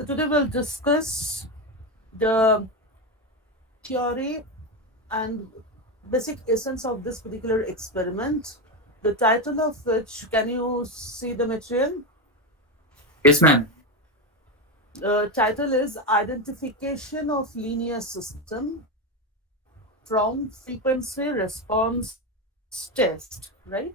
So today we'll discuss the theory and basic essence of this particular experiment. The title of which, can you see the material? Yes, ma'am. The title is Identification of Linear System from Frequency Response Test, right?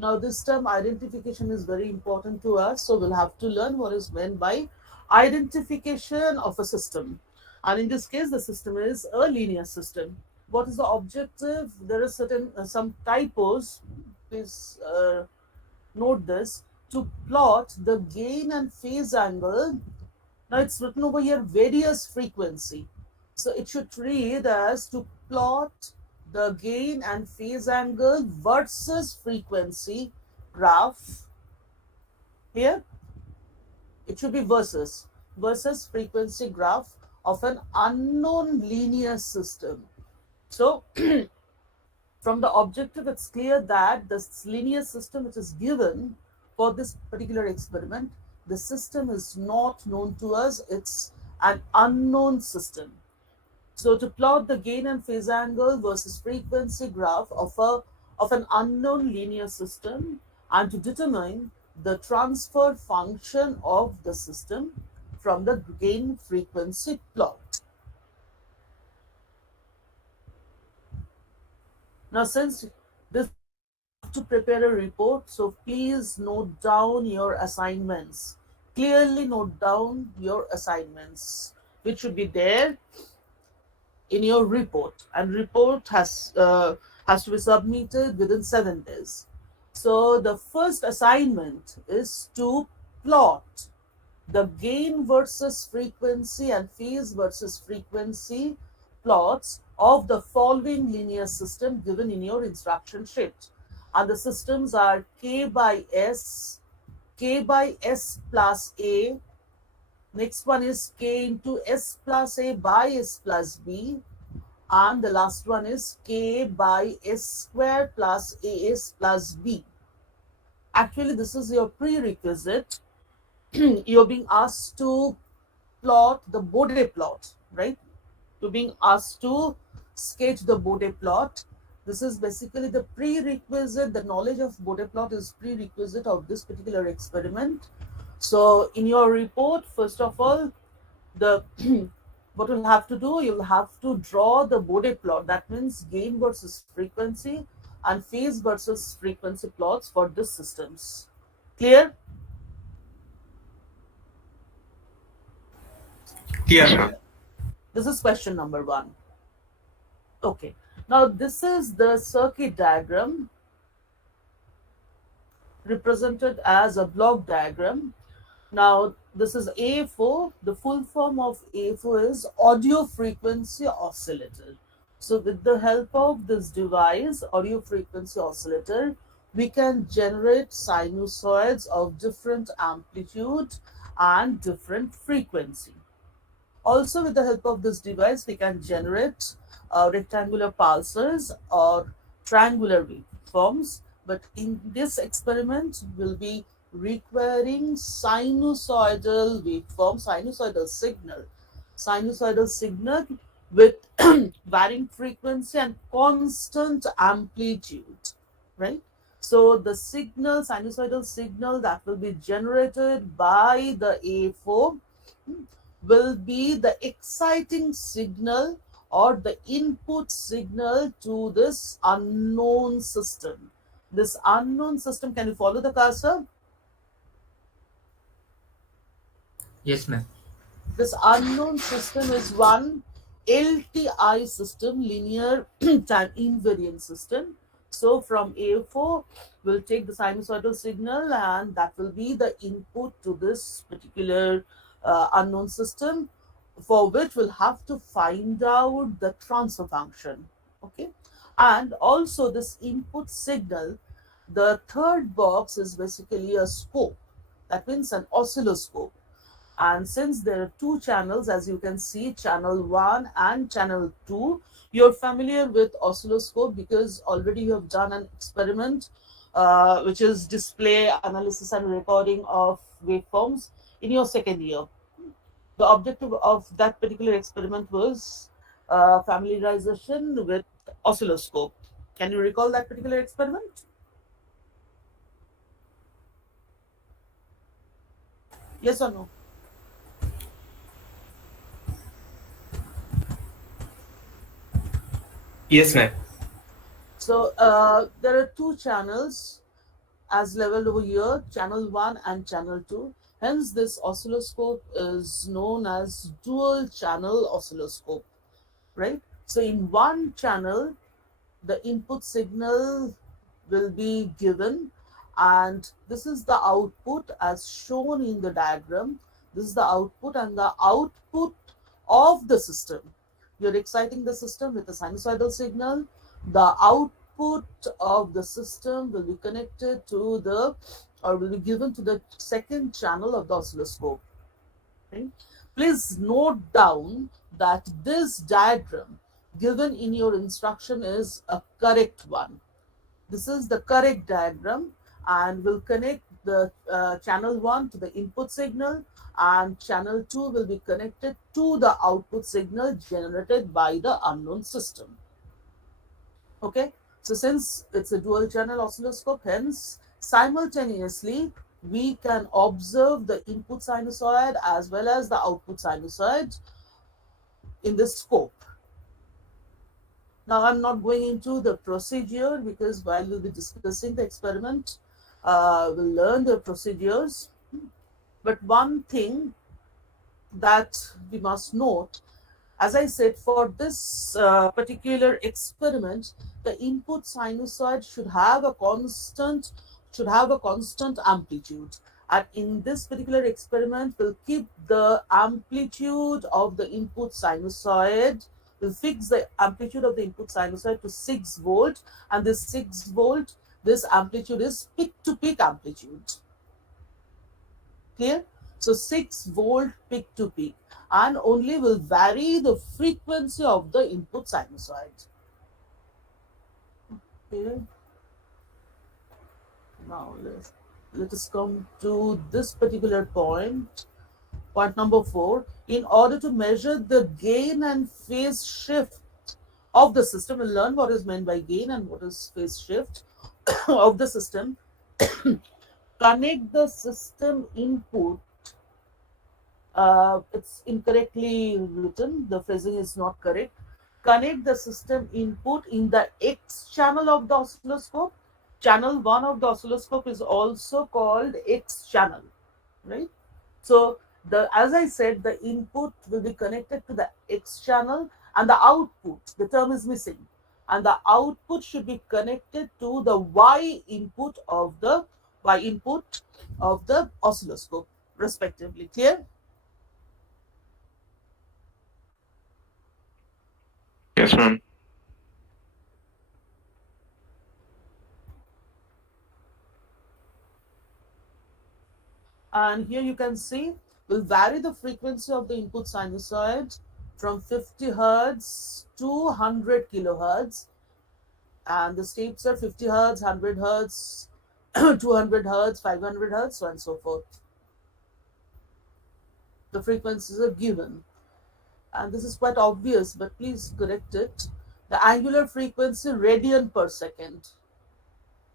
Now, this term identification is very important to us, so we'll have to learn what is meant by identification of a system. And in this case, the system is a linear system. What is the objective? There are certain some typos. Please note this. To plot the gain and phase angle. Now it's written over here various frequency. So it should read as to plot the gain and phase angle versus frequency graph. Here it should be versus frequency graph of an unknown linear system. So from the objective, it's clear that this linear system which is given for this particular experiment, the system is not known to us, it's an unknown system. So to plot the gain and phase angle versus frequency graph of an unknown linear system and to determine the transfer function of the system from the gain frequency plot. Now, since this you will have to prepare a report, so please note down your assignments. Clearly note down your assignments, which should be there in your report, and report has to be submitted within 7 days. So the first assignment is to plot the gain versus frequency and phase versus frequency plots of the following linear system given in your instruction sheet. And the systems are K by S plus A. Next one is K into S plus A by S plus B. And the last one is K by S square plus AS plus B. Actually, this is your prerequisite. You're being asked to plot the Bode plot, right? You're being asked to sketch the Bode plot. This is basically the prerequisite. The knowledge of Bode plot is prerequisite of this particular experiment. So in your report, first of all, the what you'll have to do, you'll have to draw the Bode plot. That means gain versus frequency and phase versus frequency plots for these systems. Clear? Yes, ma'am. This is question number one. Okay. Now this is the circuit diagram represented as a block diagram. Now this is A4. The full form of A4 is audio frequency oscillator. So with the help of this device, audio frequency oscillator, we can generate sinusoids of different amplitude and different frequency. Also, with the help of this device, we can generate rectangular pulses or triangular waveforms. But in this experiment, we'll be requiring sinusoidal waveform, sinusoidal signal with varying frequency and constant amplitude, right? So the signal, sinusoidal signal that will be generated by the A4 will be the exciting signal or the input signal to this unknown system. This unknown system, can you follow the cursor? Yes, ma'am. This unknown system is one LTI system, linear time invariant system. So from A4, we'll take the sinusoidal signal and that will be the input to this particular unknown system, for which we'll have to find out the transfer function. Okay. And also this input signal, the third box is basically a scope. That means an oscilloscope. And since there are two channels, as you can see, channel 1 and channel 2, you're familiar with oscilloscope because already you have done an experiment which is display analysis and recording of waveforms in your second year. The objective of that particular experiment was familiarization with oscilloscope. Can you recall that particular experiment? Yes or no? Yes, ma'am. So there are two channels as leveled over here, channel 1 and channel 2. Hence, this oscilloscope is known as dual channel oscilloscope, right? So, in one channel, the input signal will be given, and this is the output as shown in the diagram. This is the output, and the output of the system, you're exciting the system with a sinusoidal signal. The output of the system will be connected to the, or will be given to the second channel of the oscilloscope. Okay? Please note down that this diagram given in your instruction is a correct one. This is the correct diagram, and will connect the channel 1 to the input signal, and channel 2 will be connected to the output signal generated by the unknown system. Okay, so since it's a dual channel oscilloscope, hence simultaneously we can observe the input sinusoid as well as the output sinusoid in the scope. Now, I'm not going into the procedure because while we'll be discussing the experiment, we'll learn the procedures. But one thing that we must note, as I said, for this particular experiment, the input sinusoid should have a constant amplitude. And in this particular experiment, we'll keep the amplitude of the input sinusoid. We'll fix the amplitude of the input sinusoid to 6 volt, and this 6 volt, this amplitude is peak to peak amplitude. Clear? So 6 volt peak to peak, and only will vary the frequency of the input sinusoid. Okay. Now let us come to this particular point. Point number 4. In order to measure the gain and phase shift of the system, we'll learn what is meant by gain and what is phase shift of the system. Connect the system input. It's incorrectly written. The phrasing is not correct. Connect the system input in the X channel of the oscilloscope. Channel 1 of the oscilloscope is also called X channel, right? So, as I said, the input will be connected to the X channel, and the output, the term is missing, and the output should be connected to the Y input of the oscilloscope, respectively. Clear? Yes, ma'am. And here you can see will vary the frequency of the input sinusoid from 50 hertz to 100 kilohertz, and the states are 50 hertz, 100 hertz, 200 hertz, 500 hertz, so on and so forth. The frequencies are given, and this is quite obvious, but please correct it. The angular frequency radian per second.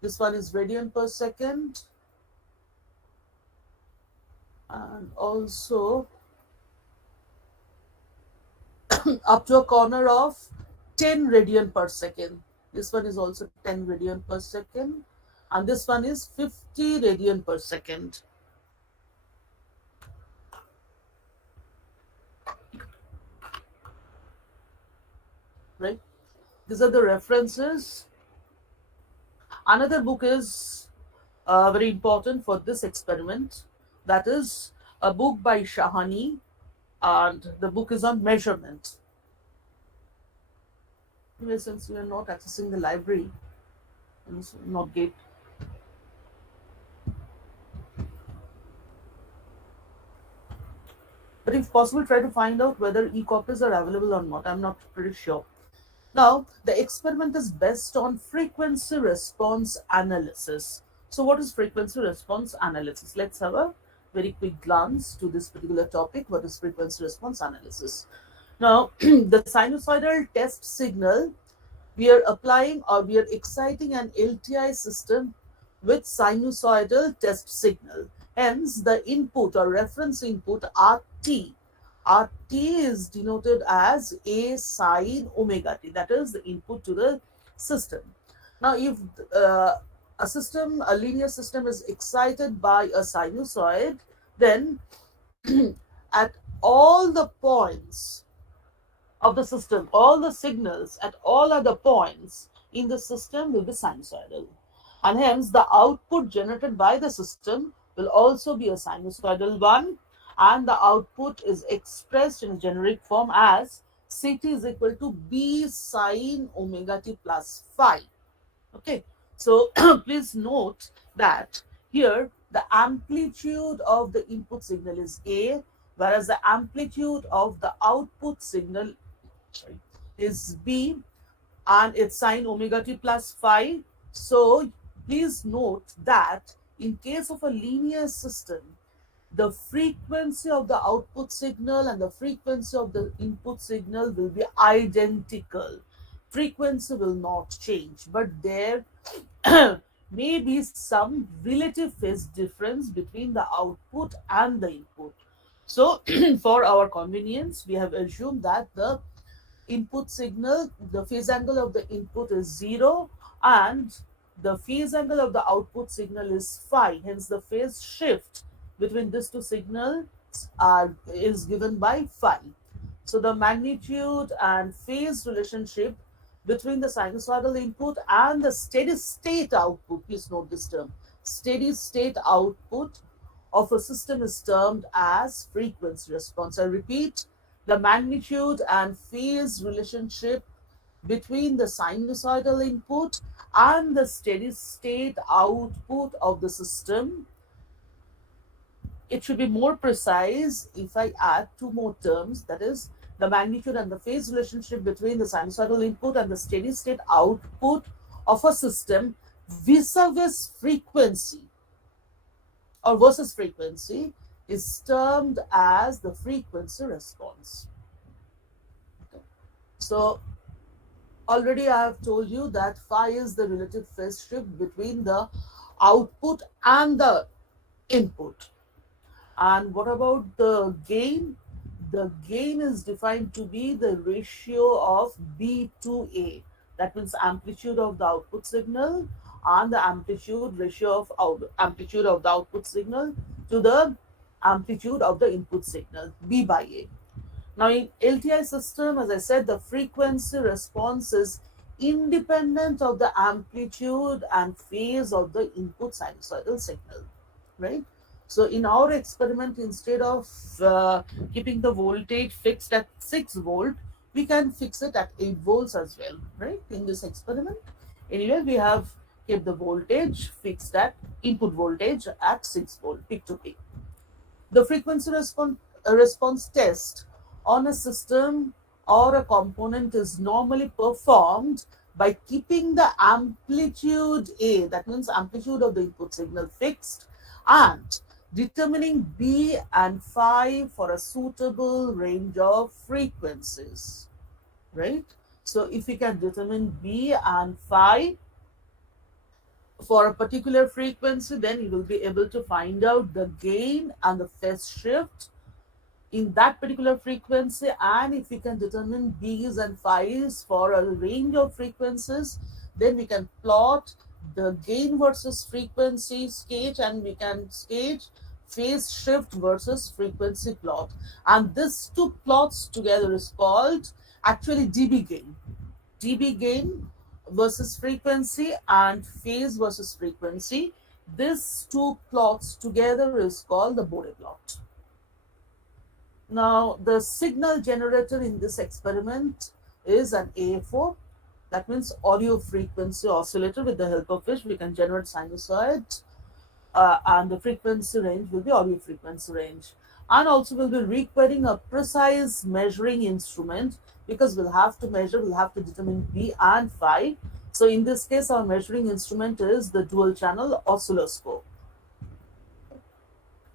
This one is radian per second, and also up to a corner of 10 radian per second. This one is also 10 radian per second, and this one is 50 radian per second. Right? These are the references. Another book is very important for this experiment. That is a book by Shahani, and the book is on measurement. Anyway, since we are not accessing the library, not get. But if possible, try to find out whether e-copies are available or not. I'm not pretty sure. Now, the experiment is based on frequency response analysis. So, what is frequency response analysis? Let's have a very quick glance to this particular topic, what is frequency response analysis. Now, the sinusoidal test signal, we are applying or we are exciting an LTI system with sinusoidal test signal. Hence, the input or reference input RT. RT is denoted as A sine omega t. That is the input to the system. Now, if uh, a linear system is excited by a sinusoid, then at all the points of the system, all the signals at all other points in the system will be sinusoidal. And hence, the output generated by the system will also be a sinusoidal one. And the output is expressed in a generic form as Ct is equal to B sine omega t plus phi. Okay, so please note that here the amplitude of the input signal is A, whereas the amplitude of the output signal, sorry, is B, and it's sine omega t plus phi. So please note that in case of a linear system, the frequency of the output signal and the frequency of the input signal will be identical. Frequency will not change, but there may be some relative phase difference between the output and the input. So, for our convenience, we have assumed that the input signal, the phase angle of the input is 0 and the phase angle of the output signal is phi. Hence, the phase shift between these two signals is given by phi. So, the magnitude and phase relationship between the sinusoidal input and the steady state output, please note this term, steady state output of a system is termed as frequency response. I repeat, the magnitude and phase relationship between the sinusoidal input and the steady state output of the system. It should be more precise if I add two more terms, that is the magnitude and the phase relationship between the sinusoidal input and the steady state output of a system vis-a-vis frequency or versus frequency is termed as the frequency response. Okay. So already I have told you that phi is the relative phase shift between the output and the input. And what about the gain? The gain is defined to be the ratio of B to A. That means amplitude of the output signal and the amplitude ratio of amplitude of the output signal to the amplitude of the input signal, B by A. Now, in LTI system, as I said, the frequency response is independent of the amplitude and phase of the input sinusoidal signal, right? So, in our experiment, instead of keeping the voltage fixed at 6 volt, we can fix it at 8 volts as well, right? In this experiment, anyway, we have kept the voltage fixed at input voltage at 6 volt, peak to peak. The frequency response test on a system or a component is normally performed by keeping the amplitude A, that means amplitude of the input signal, fixed, and determining B and phi for a suitable range of frequencies, right? So if we can determine B and phi for a particular frequency, then you will be able to find out the gain and the phase shift in that particular frequency. And if we can determine B's and phi's for a range of frequencies, then we can plot the gain versus frequency sketch, and we can sketch phase shift versus frequency plot. And these two plots together is called actually dB gain. dB gain versus frequency and phase versus frequency. These two plots together is called the Bode plot. Now, the signal generator in this experiment is an AFO. That means audio frequency oscillator, with the help of which we can generate sinusoid, and the frequency range will be audio frequency range. And also we'll be requiring a precise measuring instrument, because we'll have to measure, we'll have to determine B and phi. So in this case, our measuring instrument is the dual channel oscilloscope.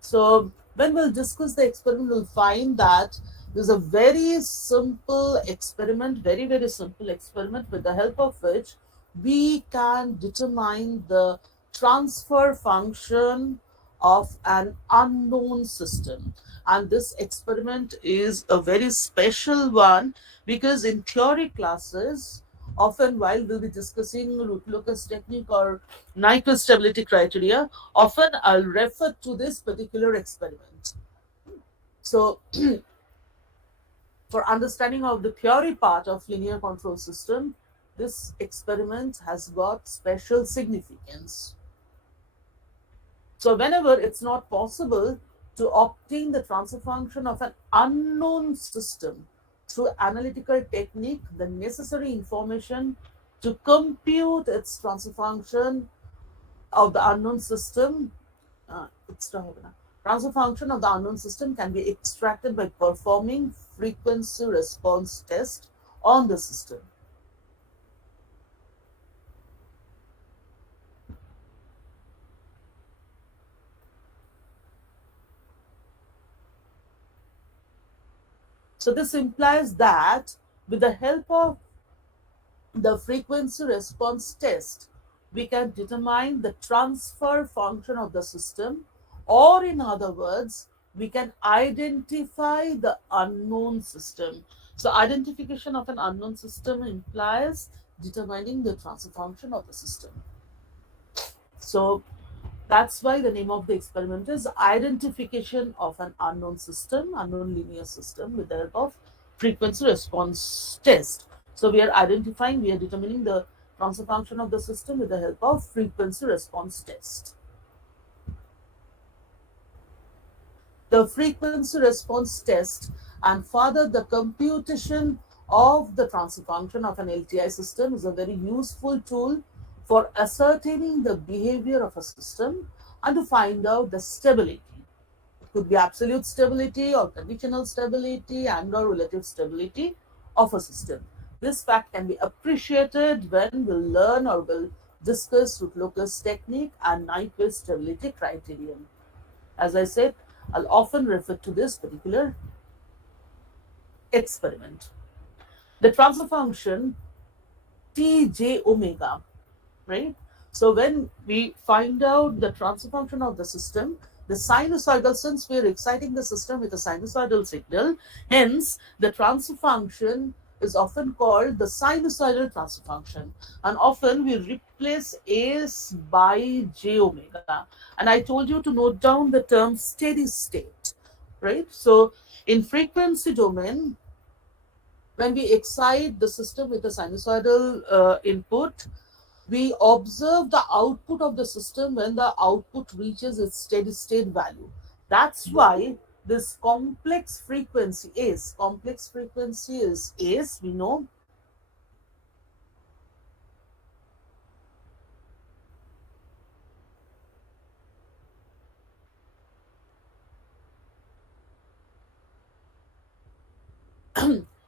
So when we'll discuss the experiment, we'll find that there's a very simple experiment, very, very simple experiment with the help of which we can determine the transfer function of an unknown system. And this experiment is a very special one because in theory classes, often while we'll be discussing root locus technique or Nyquist stability criteria, often I'll refer to this particular experiment. So, for understanding of the theory part of linear control system, this experiment has got special significance. So, whenever it's not possible to obtain the transfer function of an unknown system through analytical technique, the necessary information to compute its transfer function of the unknown system, transfer function of the unknown system can be extracted by performing frequency response test on the system. So this implies that with the help of the frequency response test, we can determine the transfer function of the system, or in other words, we can identify the unknown system. So, identification of an unknown system implies determining the transfer function of the system. So, that's why the name of the experiment is identification of an unknown system, unknown linear system with the help of frequency response test. So we are identifying, we are determining the transfer function of the system with the help of frequency response test. The frequency response test and further the computation of the transfer function of an LTI system is a very useful tool for ascertaining the behavior of a system and to find out the stability. It could be absolute stability or conditional stability and or relative stability of a system. This fact can be appreciated when we'll learn or will discuss root locus technique and Nyquist stability criterion. As I said, I'll often refer to this particular experiment. The transfer function Tj omega, right? So when we find out the transfer function of the system, the sinusoidal, since we are exciting the system with a sinusoidal signal, hence the transfer function is often called the sinusoidal transfer function. And often we replace S by j omega. And I told you to note down the term steady state, right? So in frequency domain, when we excite the system with a sinusoidal input, we observe the output of the system when the output reaches its steady state value. That's why this complex frequency is, we know.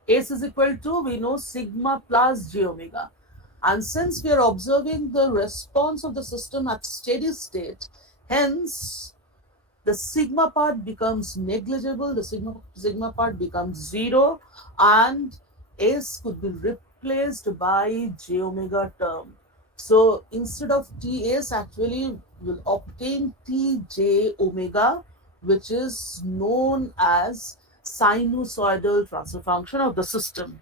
S is equal to, we know, sigma plus j omega. And since we are observing the response of the system at steady state, hence the sigma part becomes negligible, the sigma part becomes zero, and S could be replaced by j omega term. So instead of Ts, actually we'll obtain Tj omega, which is known as sinusoidal transfer function of the system.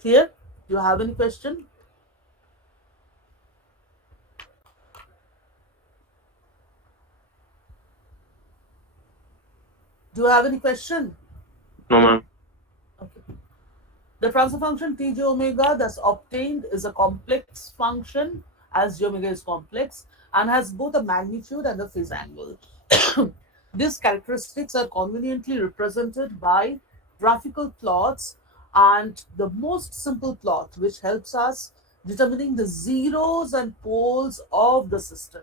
Clear? Do you have any question? Do you have any question? No, ma'am. Okay. The transfer function Tj omega thus obtained is a complex function, as j omega is complex, and has both a magnitude and a phase angle. These characteristics are conveniently represented by graphical plots, and the most simple plot which helps us determining the zeros and poles of the system.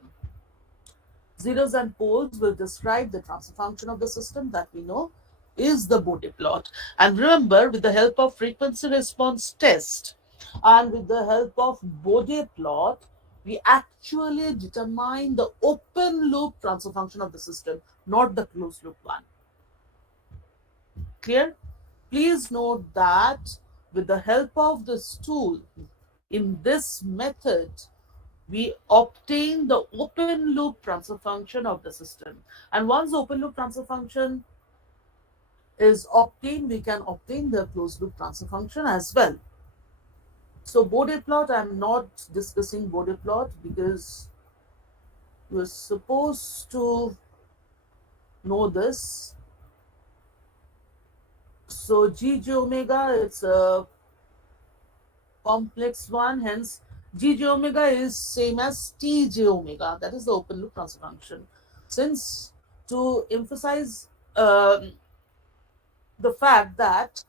Zeros and poles will describe the transfer function of the system that we know is the Bode plot. And remember, with the help of frequency response test and with the help of Bode plot, We actually determine the open loop transfer function of the system, not the closed loop one. Clear? Please note that with the help of this tool, in this method, we obtain the open loop transfer function of the system. And once the open loop transfer function is obtained, we can obtain the closed loop transfer function as well. So Bode plot, I'm not discussing Bode plot because you're supposed to know this. So G omega, it's a complex one, hence G omega is same as T omega. That is the open loop transfer function. Since to emphasize the fact that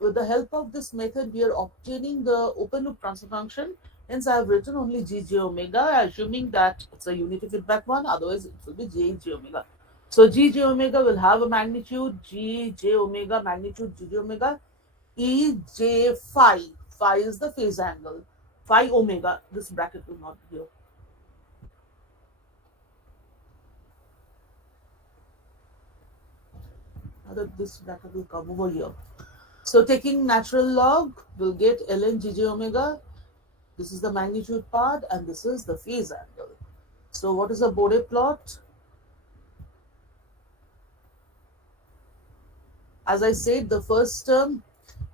with the help of this method we are obtaining the open loop transfer function, hence I have written only G omega, assuming that it's a unity feedback one, otherwise it will be G omega. So G omega will have a magnitude G omega, magnitude G omega, E J phi. Phi is the phase angle. Phi omega. This bracket will not be here. Rather, this bracket will come over here. So taking natural log, we'll get ln G omega. This is the magnitude part, and this is the phase angle. So what is a Bode plot? As I said, the first term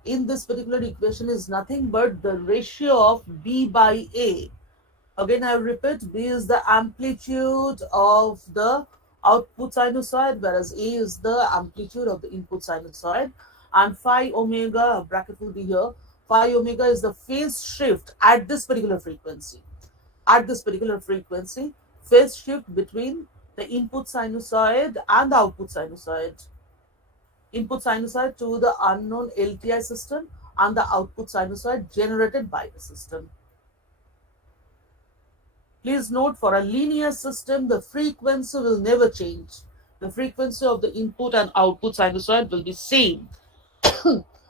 in this particular equation is nothing but the ratio of B by A. Again, I repeat, B is the amplitude of the output sinusoid, whereas A is the amplitude of the input sinusoid. And phi omega, bracket will be here, phi omega is the phase shift at this particular frequency. At this particular frequency, phase shift between the input sinusoid and the output sinusoid. Input sinusoid to the unknown LTI system and the output sinusoid generated by the system. Please note, for a linear system, the frequency will never change. The frequency of the input and output sinusoid will be same.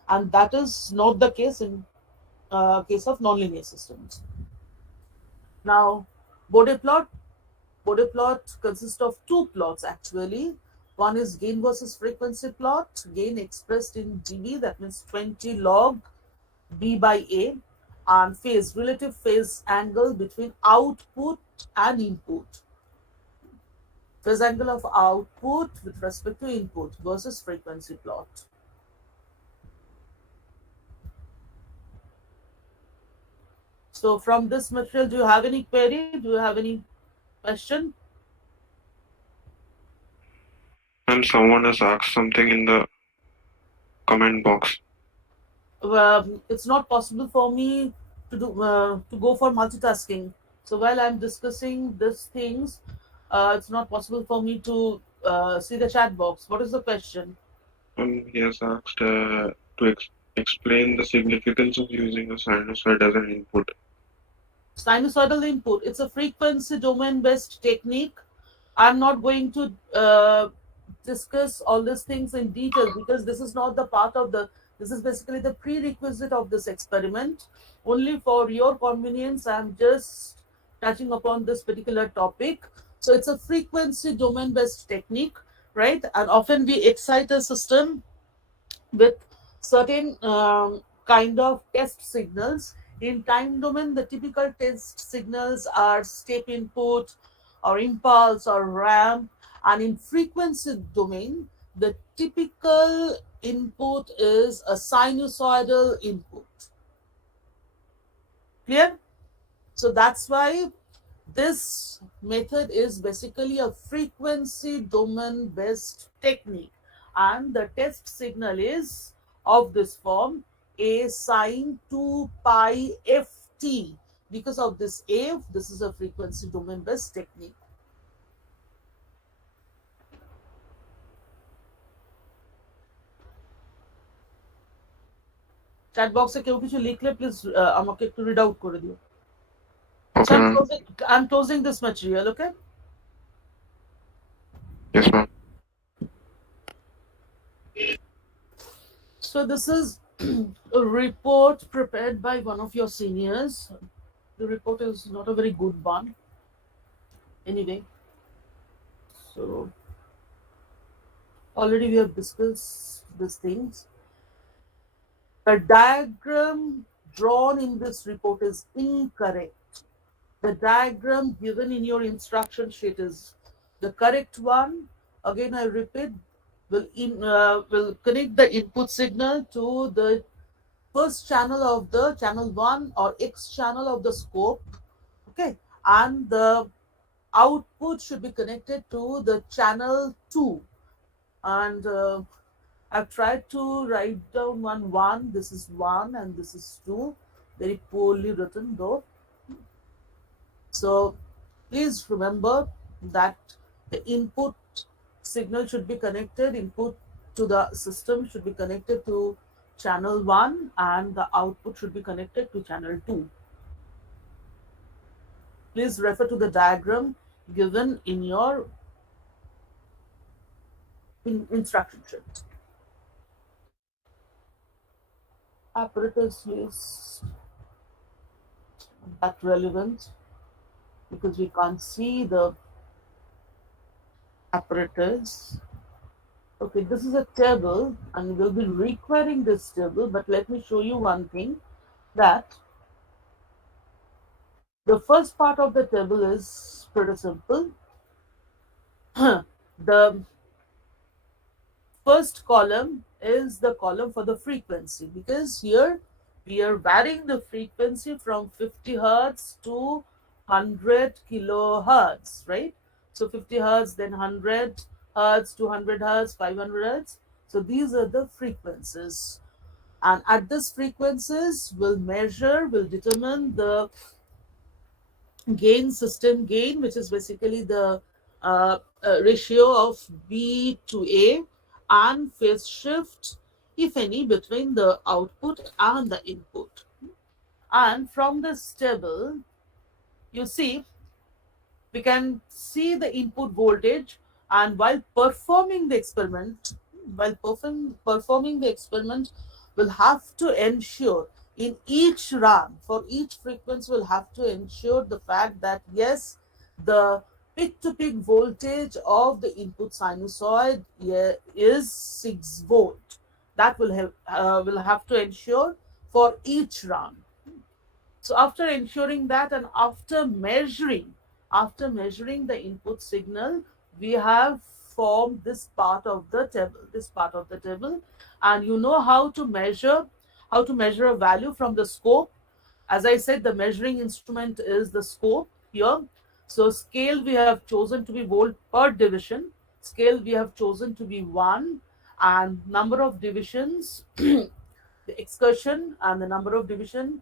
And that is not the case in case of nonlinear systems. Now, Bode plot. Bode plot consists of two plots actually. One is gain versus frequency plot, gain expressed in dB, that means 20 log B by A, and phase, relative phase angle between output and input. Phase angle of output with respect to input versus frequency plot. So from this material, do you have any query? Do you have any question? And someone has asked something in the comment box. It's not possible for me to go for multitasking. So while I'm discussing these things, it's not possible for me to see the chat box. What is the question? He has asked to explain the significance of using a sinusoid as an input. Sinusoidal input. It's a frequency domain based technique. I'm not going to discuss all these things in detail because this is not the part of the, this is basically the prerequisite of this experiment. Only for your convenience, I'm just touching upon this particular topic. So it's a frequency domain based technique, right? And often we excite a system with certain kind of test signals. In time domain, the typical test signals are step input or impulse or ramp, and in frequency domain, the typical input is a sinusoidal input. Clear? So that's why this method is basically a frequency domain based technique, and the test signal is of this form, a sine 2 pi ft. Because of this f, this is a frequency domain based technique. Chat বক্সে কেউ কিছু লিখলে please আমাকে একটু read out করে দিও। So Okay, ma'am. I'm closing this material, okay? Yes, ma'am. So this is a report prepared by one of your seniors. the report is not a very good one. Anyway, so already we have discussed these things. The diagram drawn in this report is incorrect. The diagram given in your instruction sheet is the correct one. Again, I repeat, will connect the input signal to the first channel of the channel 1 or X channel of the scope. Okay, and the output should be connected to the channel 2. And I've tried to write down one. This is 1 and this is 2. Very poorly written though. So please remember that the input signal should be connected, input to the system should be connected to channel 1 and the output should be connected to channel 2. Please refer to the diagram given in your instruction sheet. Apparatus is that relevant because we can't see the apparatus. Okay, this is a table and we'll be requiring this table, but let me show you one thing, that the first part of the table is pretty simple. The first column is the column for the frequency, because here we are varying the frequency from 50 hertz to 100 kilohertz, right? So 50 hertz, then 100 hertz, 200 hertz, 500 hertz. So these are the frequencies, and at this frequencies we'll determine the gain, system gain, which is basically the ratio of B to A, and phase shift, if any, between the output and the input. And from this table, you see, we can see the input voltage, and while performing the experiment, we'll have to ensure in each run, for each frequency, we'll have to ensure the fact that yes, the peak-to-peak voltage of the input sinusoid is 6 volt. That will have to ensure for each run. So after ensuring that and after measuring the input signal, we have formed this part of the table, and you know how to measure a value from the scope. As I said, the measuring instrument is the scope here. So scale we have chosen to be volt per division. Scale we have chosen to be 1, and number of divisions, the excursion and the number of division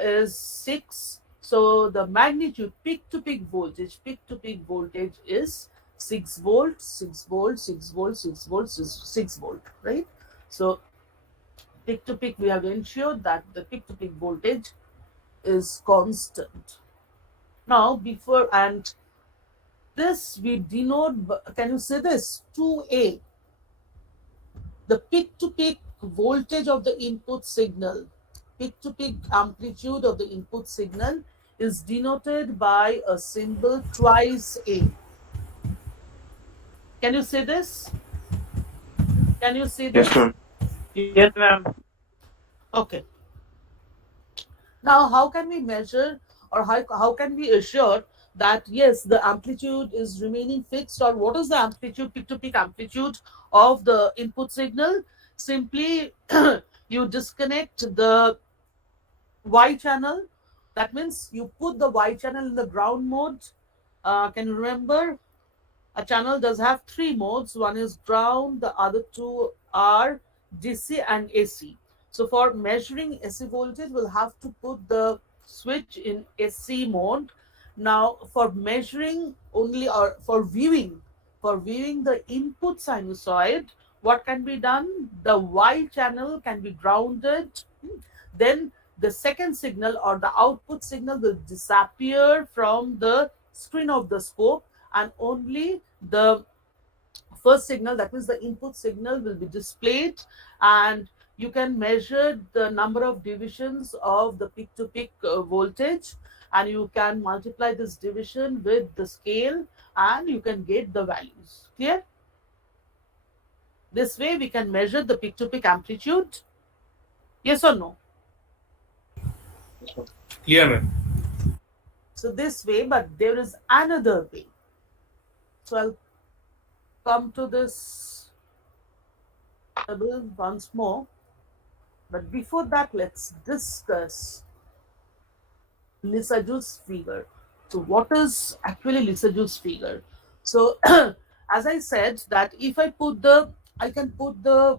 is 6. So the magnitude peak to peak voltage is 6 volt, 6 volt, 6 volt, 6 volt, 6 volt, right? So peak to peak, we have ensured that the peak to peak voltage is constant. Now before, and this we denote, can you say this, 2A, the peak to peak voltage of the input signal, peak to peak amplitude of the input signal is denoted by a symbol twice A. Can you say this? Can you see this? Yes, ma'am. Yes, ma'am. Okay. Now, how can we measure, or how can we assure that yes, the amplitude is remaining fixed, or what is the amplitude, peak to peak amplitude of the input signal? Simply, you disconnect the Y channel. That means you put the Y channel in the ground mode. Can you remember? A channel does have 3 modes. One is ground, the other 2 are DC and AC. So for measuring AC voltage, we'll have to put the switch in AC mode. Now for measuring only, or for viewing the input sinusoid, what can be done? The Y channel can be grounded. Then the second signal or the output signal will disappear from the screen of the scope, and only the first signal, that means the input signal, will be displayed, and You can measure the number of divisions of the peak to peak voltage, and you can multiply this division with the scale, and you can get the values. Clear? This way we can measure the peak to peak amplitude. Yes or no? Yes, ma'am. Clear, ma'am. So this way, but there is another way. So I'll come to this table once more. But before that, let's discuss Lissajous figure. So what is actually Lissajous figure? So as I said that if I can put the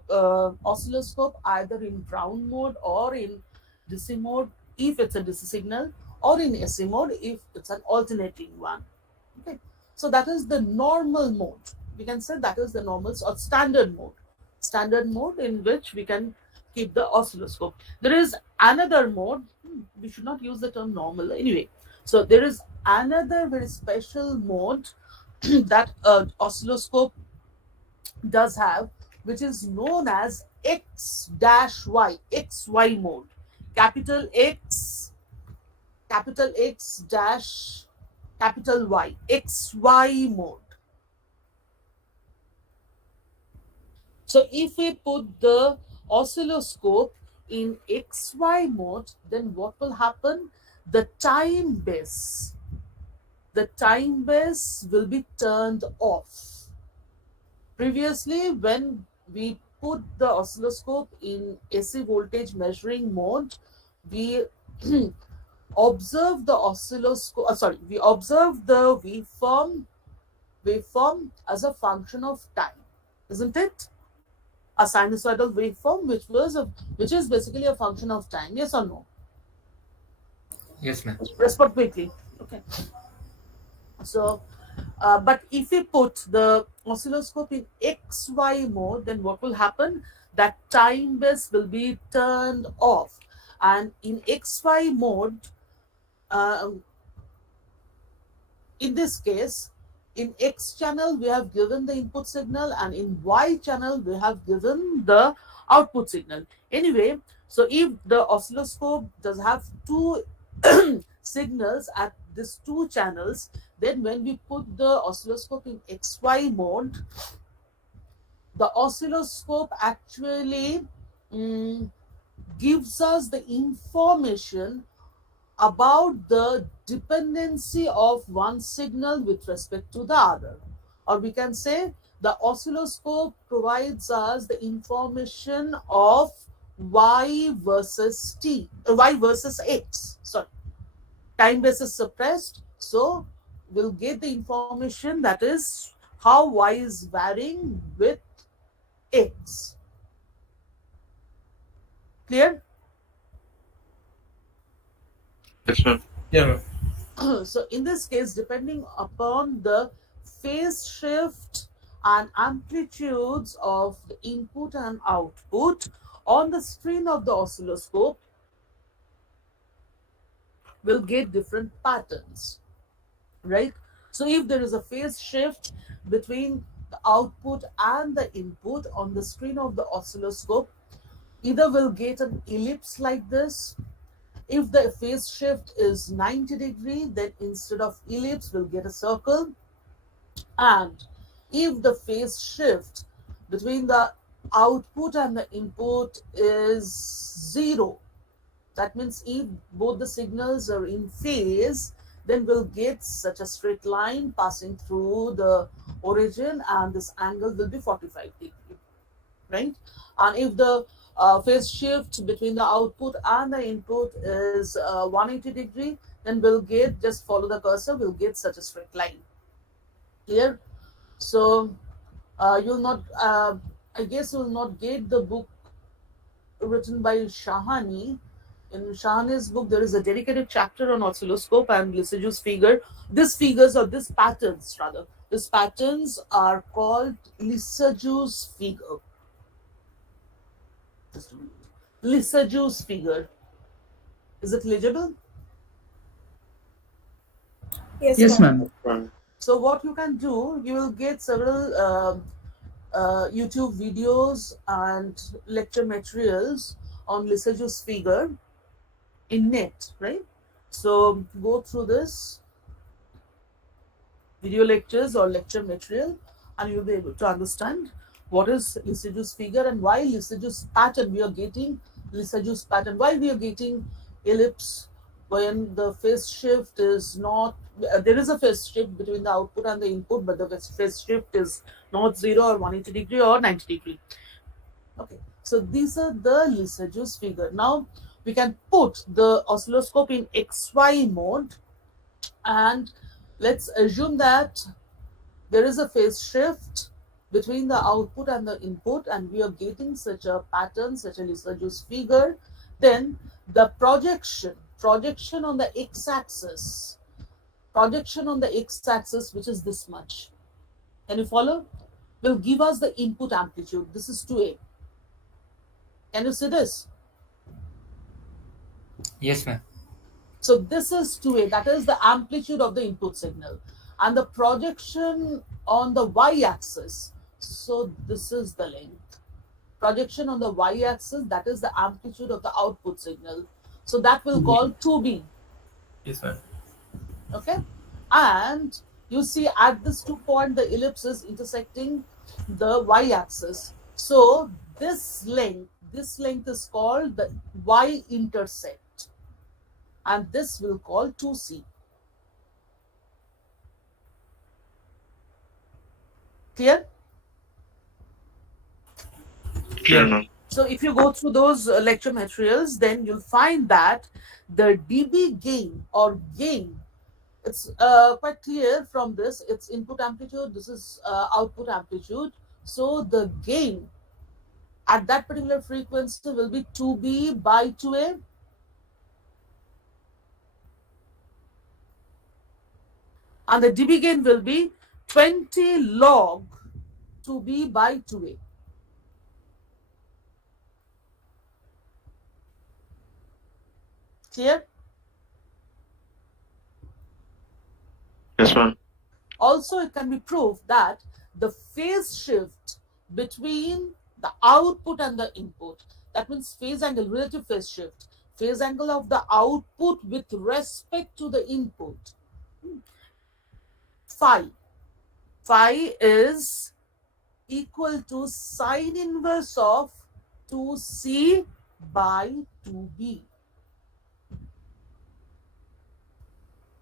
oscilloscope either in ground mode or in DC mode if it's a DC signal, or in AC mode if it's an alternating one. Okay, so that is the normal mode. We can say that is the normal or standard mode. Standard mode in which we can keep the oscilloscope. There is another mode. We should not use the term normal anyway. So there is another very special mode that oscilloscope does have, which is known as X dash Y, XY mode. Capital X, capital X dash capital Y, XY mode. So if we put the oscilloscope in XY mode, then what will happen? The time base will be turned off. Previously, when we put the oscilloscope in AC voltage measuring mode, we observe the oscilloscope, we observe the waveform as a function of time, isn't it? A sinusoidal waveform, which is basically a function of time. Yes or no? Yes, ma'am. Respond quickly. Okay. So, but if we put the oscilloscope in XY mode, then what will happen? That time base will be turned off, and in XY mode, uh, in this case, in X channel we have given the input signal, and in Y channel we have given the output signal. Anyway, so if the oscilloscope does have two signals at these two channels, then when we put the oscilloscope in XY mode, the oscilloscope actually mm, gives us the information about the dependency of one signal with respect to the other. Or we can say the oscilloscope provides us the information of y versus x. Sorry, time base is suppressed, so we'll get the information that is how y is varying with x. Clear? Yes, ma'am. Yeah, ma'am. So in this case, depending upon the phase shift and amplitudes of the input and output on the screen of the oscilloscope, will get different patterns, right? So if there is a phase shift between the output and the input on the screen of the oscilloscope, either we'll get an ellipse like this. If the phase shift is 90-degree, then instead of ellipse, we'll get a circle. And if the phase shift between the output and the input is zero, that means if both the signals are in phase, then we'll get such a straight line passing through the origin, and this angle will be 45-degree, right? And if the phase shift between the output and the input is 180-degree, then we'll get, just follow the cursor, we'll get such a straight line. Clear? So you'll not, I guess you'll not get the book written by Shahani. In Shahani's book, there is a dedicated chapter on oscilloscope and Lissajous figure. These figures, or these patterns rather, these patterns are called Lissajous figure. Just a minute. Lissajous figure. Is it legible? Yes, Yes, ma'am. ma'am. Ma'am. So what you can do, you will get several YouTube videos and lecture materials on Lysage's figure in net, right? So go through this video lectures or lecture material, and you'll be able to understand what is Lysage's figure and why Lysage's pattern. We are getting Lysage's pattern. Why we are getting ellipse when the phase shift is not. There is a phase shift between the output and the input, but the phase shift is not 0 or 180 degree or 90 degree. Okay, so these are the Lysage's figure. Now we can put the oscilloscope in XY mode, and let's assume that there is a phase shift between the output and the input, and we are getting such a pattern, such a Lysage's figure. Then the projection on the x-axis, which is this much. Can you follow? Will give us the input amplitude. This is 2A. Can you see this? Yes, ma'am. So this is 2A, that is the amplitude of the input signal. And the projection on the y-axis, so this is the length. Projection on the y-axis, that is the amplitude of the output signal. So that will call 2B. Yes, ma'am. Okay? And you see at this 2 point, the ellipse is intersecting the y-axis. So this length is called the y-intercept. And this will call 2C. Clear? Clear, ma'am. So if you go through those lecture materials, then you'll find that the dB gain or gain, it's quite clear from this. It's input amplitude, this is output amplitude. So the gain at that particular frequency will be 2B by 2A. And the dB gain will be 20 log 2B by 2A. Clear? Yes, ma'am. Also, it can be proved that the phase shift between the output and the input, that means phase angle, relative phase shift, phase angle of the output with respect to the input, phi is equal to sine inverse of 2C by 2B.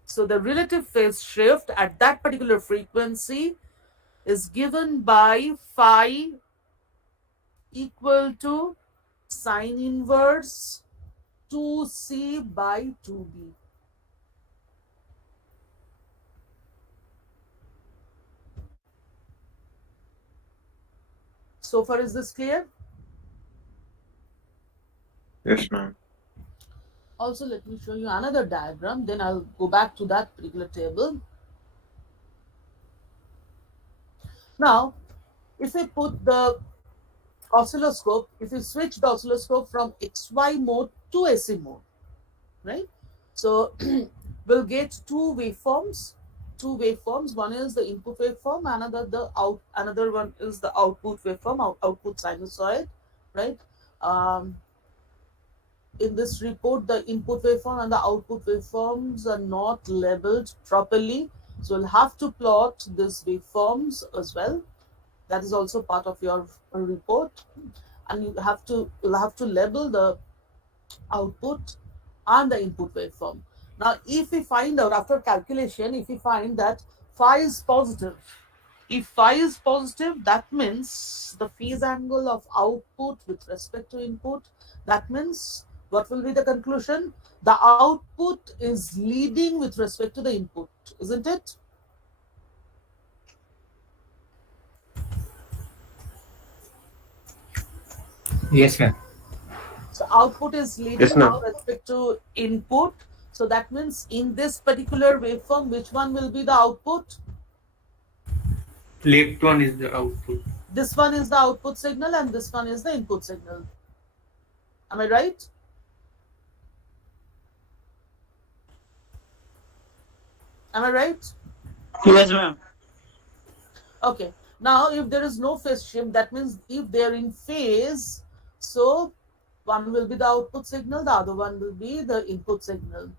So the relative phase shift at that particular frequency is given by phi equal to sine inverse 2C by 2B. So far, is this clear? Yes, ma'am. Also, let me show you another diagram, then I'll go back to that particular table. Now, if we put the oscilloscope, if we switch the oscilloscope from XY mode to AC mode, right? So we'll get two waveforms. One is the input waveform, another one is the output waveform, output sinusoid, right? In this report, the input waveform and the output waveforms are not labeled properly. So we'll have to plot these waveforms as well. That is also part of your report. And you'll have to label the output and the input waveform. Now, if we find out after calculation, if we find that phi is positive, if phi is positive, that means the phase angle of output with respect to input, that means what will be the conclusion? The output is leading with respect to the input, isn't it? Yes, ma'am. So output is leading Yes, ma'am. with respect to input. So that means in this particular waveform, which one will be the output? Left one is the output. This one is the output signal and this one is the input signal. Am I right? Am I right? Yes, ma'am. Okay. Now, if there is no phase shift, that means if they are in phase, so one will be the output signal, the other one will be the input signal.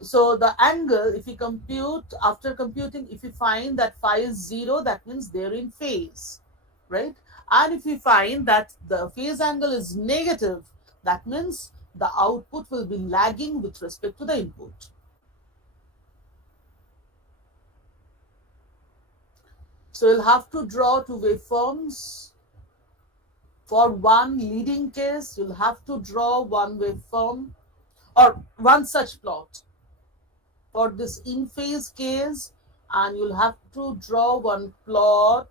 So the angle, if you compute, after computing, if you find that phi is 0, that means they're in phase, right? And if you find that the phase angle is negative, that means the output will be lagging with respect to the input. So you'll have to draw two waveforms. For one leading case, you'll have to draw one waveform or one such plot for this in phase case, and you'll have to draw one plot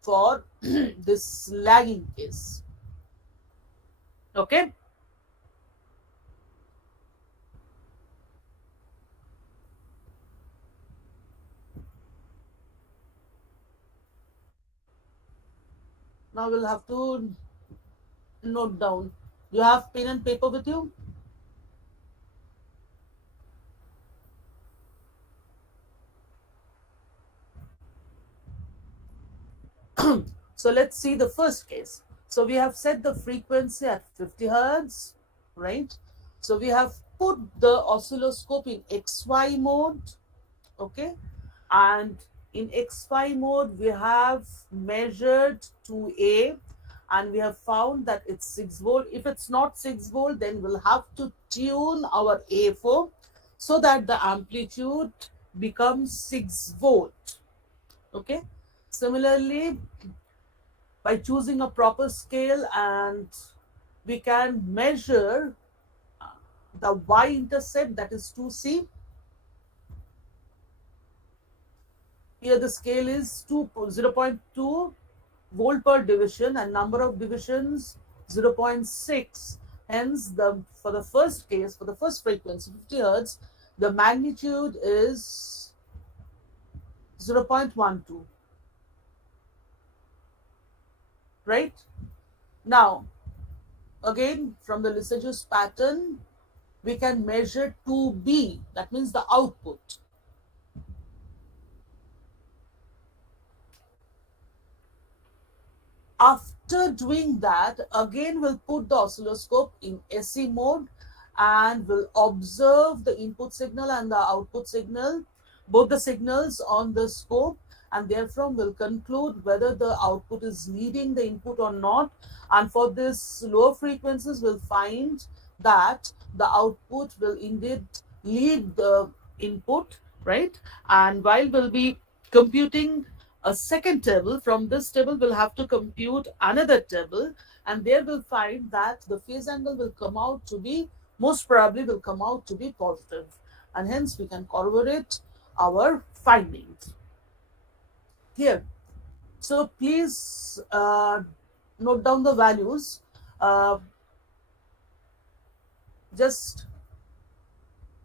for this lagging case. Okay. Now we'll have to note down. You have pen and paper with you? So let's see the first case. So we have set the frequency at 50 hertz, right? So we have put the oscilloscope in XY mode, okay? And in XY mode, we have measured 2A and we have found that it's 6 volt. If it's not 6 volt, then we'll have to tune our A4 so that the amplitude becomes 6 volt. Okay. Similarly, by choosing a proper scale, and we can measure the y-intercept, that is 2C. Here the scale is 0.2 volt per division and number of divisions 0.6. Hence, for the first case, for the first frequency, 50 hertz, the magnitude is 0.12. Right? Now, again, from the Lissajous pattern, we can measure 2B, that means the output. After doing that, again we'll put the oscilloscope in SE mode and we'll observe the input signal and the output signal, both the signals on the scope, and therefrom we'll conclude whether the output is leading the input or not. And for this lower frequencies, we'll find that the output will indeed lead the input, right? And while we'll be computing a second table, from this table we'll have to compute another table, and there we'll find that the phase angle will come out to be, most probably will come out to be positive, and hence we can corroborate our findings here. So please note down the values. Just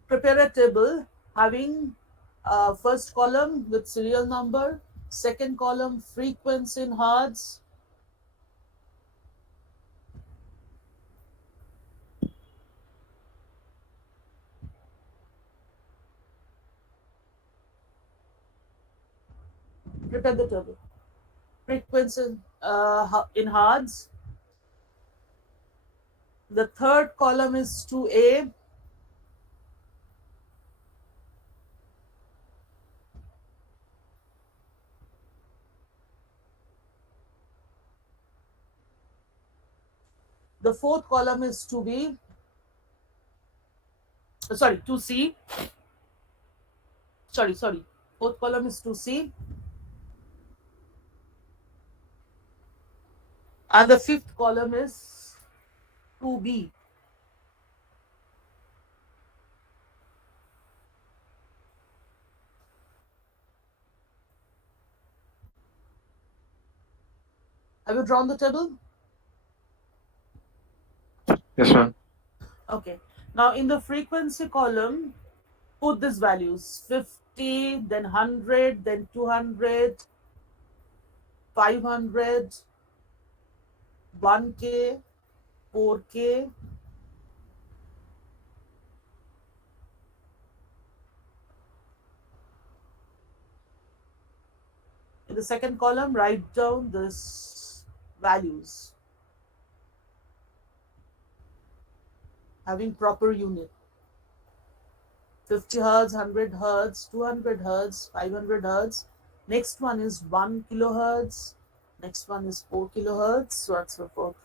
prepare a table having first column with serial number, second column frequency in hertz, prepare the table, frequency in hertz. The third column is 2A, the fourth column is 2B, sorry, 2C, sorry, fourth column is 2C, and the fifth column is 2B. Have you drawn the table? Yes, ma'am. Okay. Now in the frequency column, put these values 50, then 100, then 200, 500, 1K, 4K. In the second column, write down this values having proper unit. 50 hertz, 100 hertz, 200 hertz, 500 hertz. Next one is 1 kilohertz. Next one is 4 kilohertz, so on and so forth.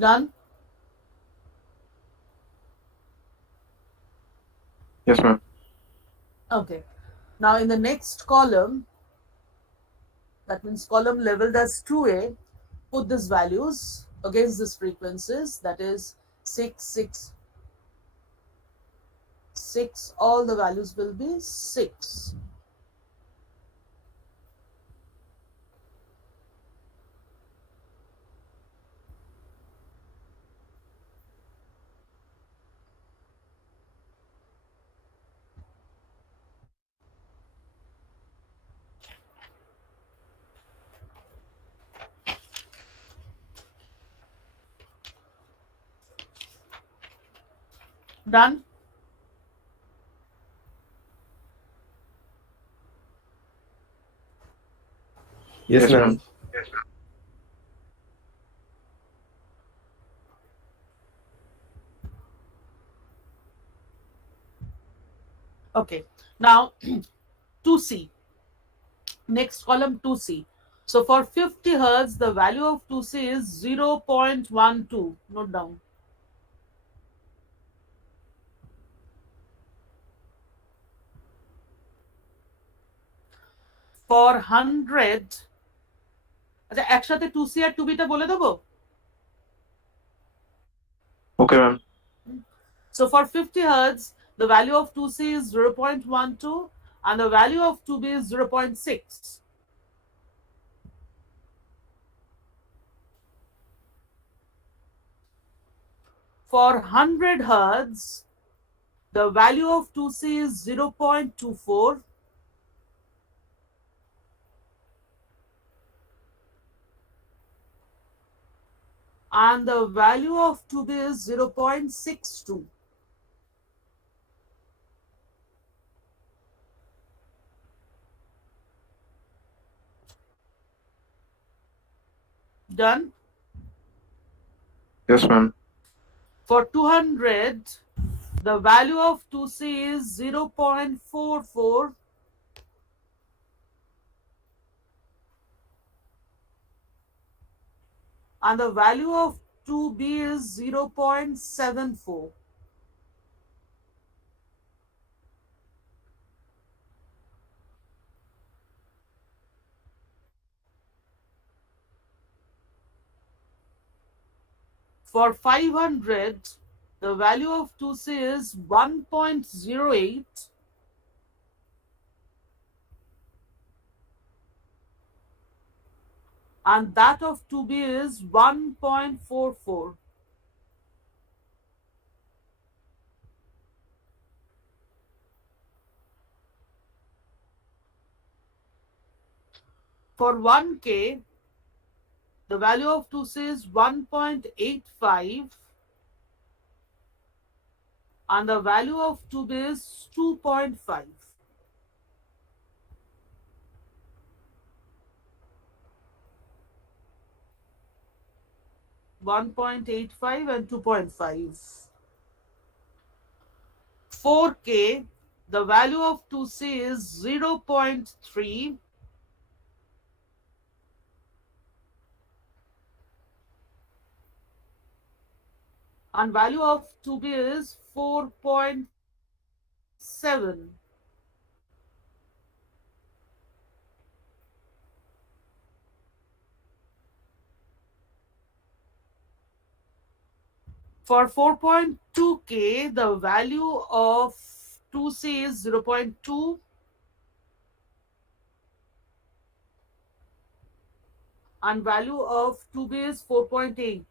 Done? Yes, ma'am. Okay. Now in the next column, that means column labeled as 2A, put these values against these frequencies, that is 6, 6, 6, all the values will be 6. Done? Yes, Yes, ma'am. ma'am. Okay. Now 2C. Next column 2C. So for 50 hertz, the value of 2C is 0.12. Note down. For 100, আচ্ছা একসাথে 2C আর 2B টা বলে দেবো? Okay, ma'am. So for 50 hertz, the value of 2C is 0.12 and the value of 2B is 0.6. For 100 hertz, the value of 2C is 0.24 and the value of 2B is 0.62. Done? Yes, ma'am. For 200, the value of 2C is 0.44 and the value of 2B is 0.74. For 500, the value of 2C is 1.08 and that of 2B is 1.44. For 1K, the value of 2C is 1.85 and the value of 2B is 2.5. .85 and 2.5. 4K, the value of 2C is 0.3 and value of 2B is 4.7. For 4.2K, the value of 2C is 0.2 and value of 2B is 4.8.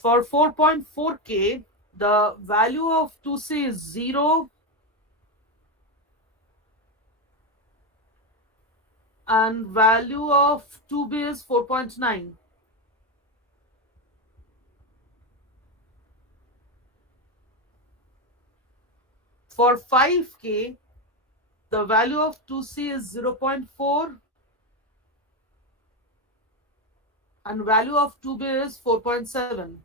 For 4.4K, the value of 2C is 0 and value of 2B is 4.9. For 5K, the value of 2C is 0.4 and value of 2B is 4.7.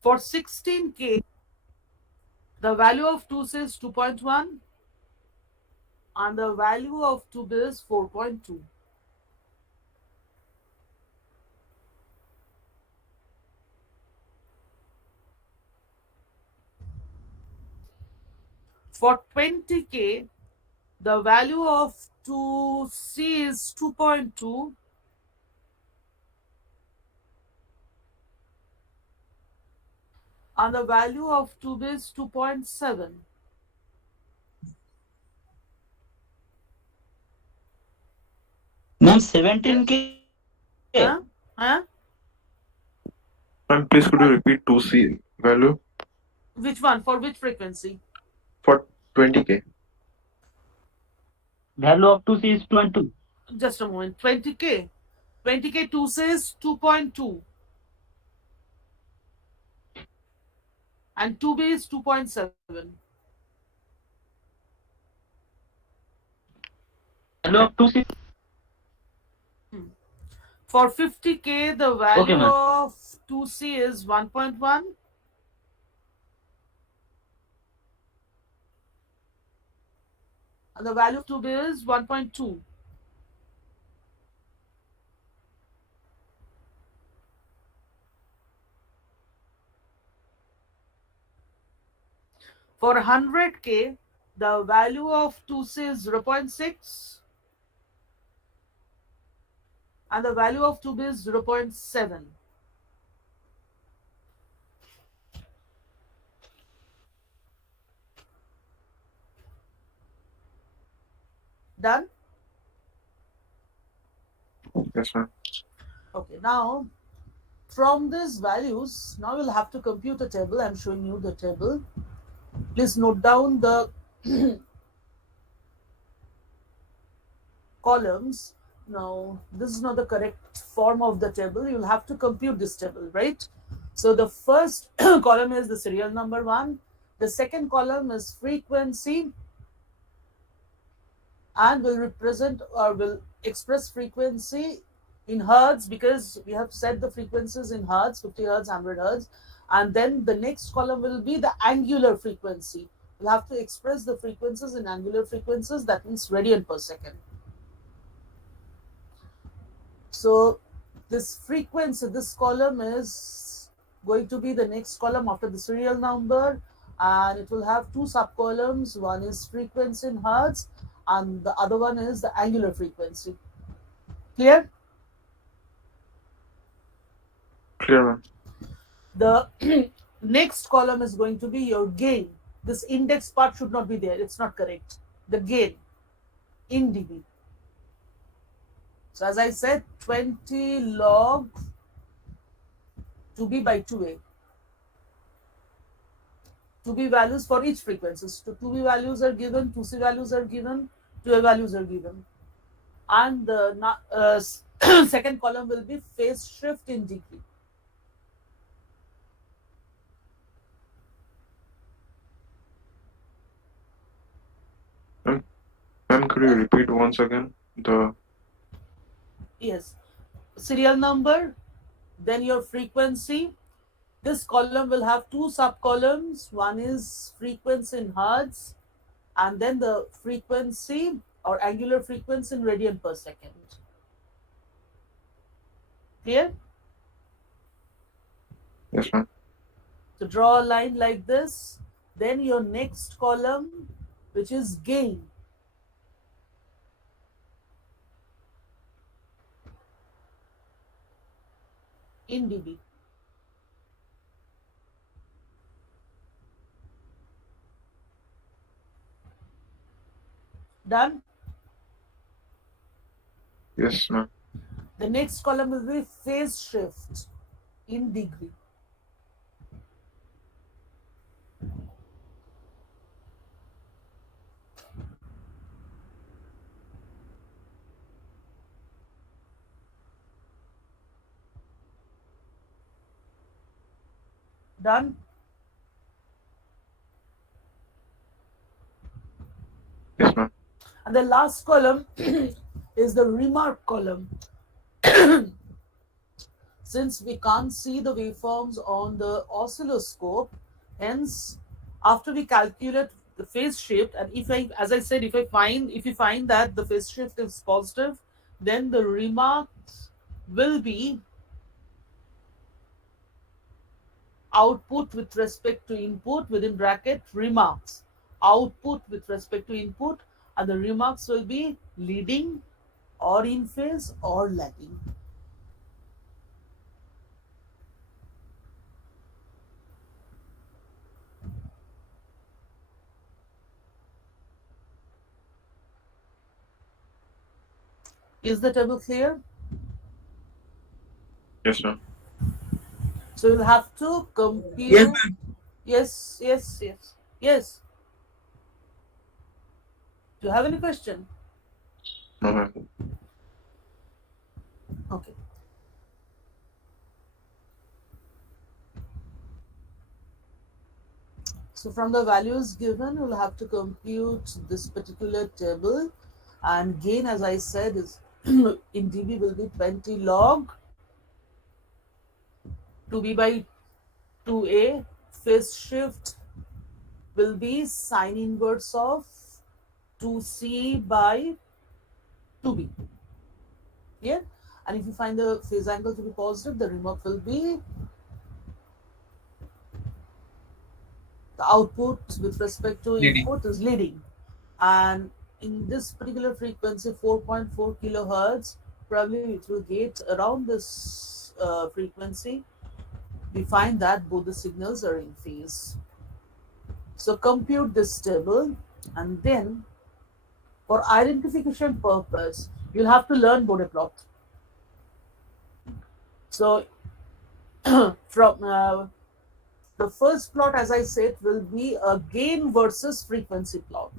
For 16K, the value of 2C is 2.1 and the value of 2B is 4.2. For 20K, the value of 2C is 2.2 and the value of 2B is 2.7. Ma'am, Yes? 17K. Huh? Huh? And please could you repeat 2C value Which one? For which frequency? for 20K? Value of 2C is 22. Just a moment. 20K. 20K 2 says 2.2 and 2B is 2.7. Value of 2C. For 50K, the Okay, value ma'am. of 2C is 1.1 and the value of 2B is 1.2. For 100K, the value of 2C is 0.6 and the value of 2B is 0.7. Done? Yes, ma'am. Okay, now from these values, now we'll have to compute a table. I'm showing you the table. Please note down the columns. Now, this is not the correct form of the table. You'll have to compute this table, right? So the first column is the serial number 1. The second column is frequency and will represent or will express frequency in hertz because we have set the frequencies in hertz, 50 hertz, 100 hertz. And then the next column will be the angular frequency. We'll have to express the frequencies in angular frequencies, that means radian per second. So this frequency, this column is going to be the next column after the serial number, and it will have two subcolumns. One is frequency in hertz and the other one is the angular frequency. Clear? Clear, ma'am. The next column is going to be your gain. This index part should not be there, it's not correct. The gain in dB. So as I said, 20 log 2b by 2a. 2b values for each frequency. So 2b values are given, 2c values are given, 2a values are given. And the second column will be phase shift in degree. Ma'am, could you repeat once again the Yes. Serial number, then your frequency. This column will have two subcolumns. One is frequency in hertz, and then the frequency or angular frequency in radian per second. Clear? yes, ma'am? So draw a line like this. Then your next column, which is gain. In dB. Done? Yes, ma'am. The next column will be phase shift in degree. Done? Yes, ma'am. And the last column is the remark column. Since we can't see the waveforms on the oscilloscope, hence after we calculate the phase shift, and if I, as I said, if you find that the phase shift is positive, then the remarks will be output with respect to input within bracket remarks, output with respect to input, and the remarks will be leading or in phase or lagging. Is the table clear? Yes, ma'am. So you'll have to compute. Yes, ma'am. Yes. Do you have any question? No, ma'am. Okay. So from the values given, you'll have to compute this particular table, and gain, as I said, is in dB will be 20 log 2b by 2a. Phase shift will be sine inverse of 2c by 2b. Yeah, and if you find the phase angle to be positive, the remark will be the output with respect to Leading. input is leading. And in this particular frequency, 4.4 kilohertz, probably it will get around this frequency. We find that both the signals are in phase. So compute this table, and then for identification purpose, you'll have to learn Bode plot. So from the first plot, as I said, will be a gain versus frequency plot,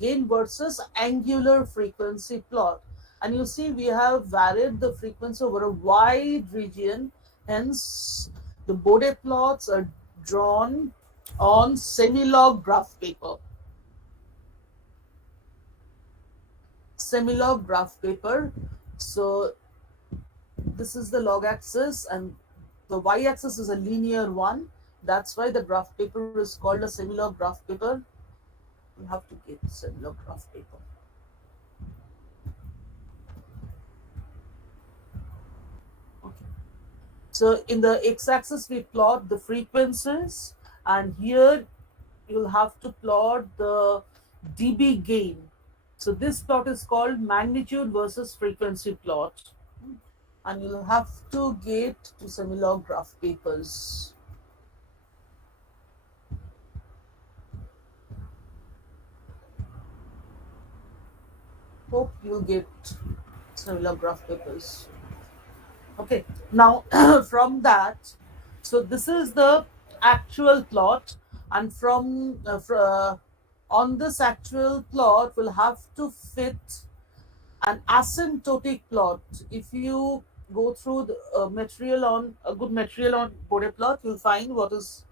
gain versus angular frequency plot. And you see, we have varied the frequency over a wide region. Hence, the Bode plots are drawn on semi-log graph paper. Semi-log graph paper. So this is the log axis, and the y-axis is a linear one. That's why the graph paper is called a semi-log graph paper. You have to get semi-log graph paper. Okay. So in the x-axis we plot the frequencies, and here you'll have to plot the dB gain. So this plot is called magnitude versus frequency plot, and you'll have to get to semi-log graph papers. Hope you'll get similar graph papers. Okay, now from that, so this is the actual plot, and from on this actual plot, we'll have to fit an asymptotic plot. If you go through the material on a good material on Bode plot, you'll find what is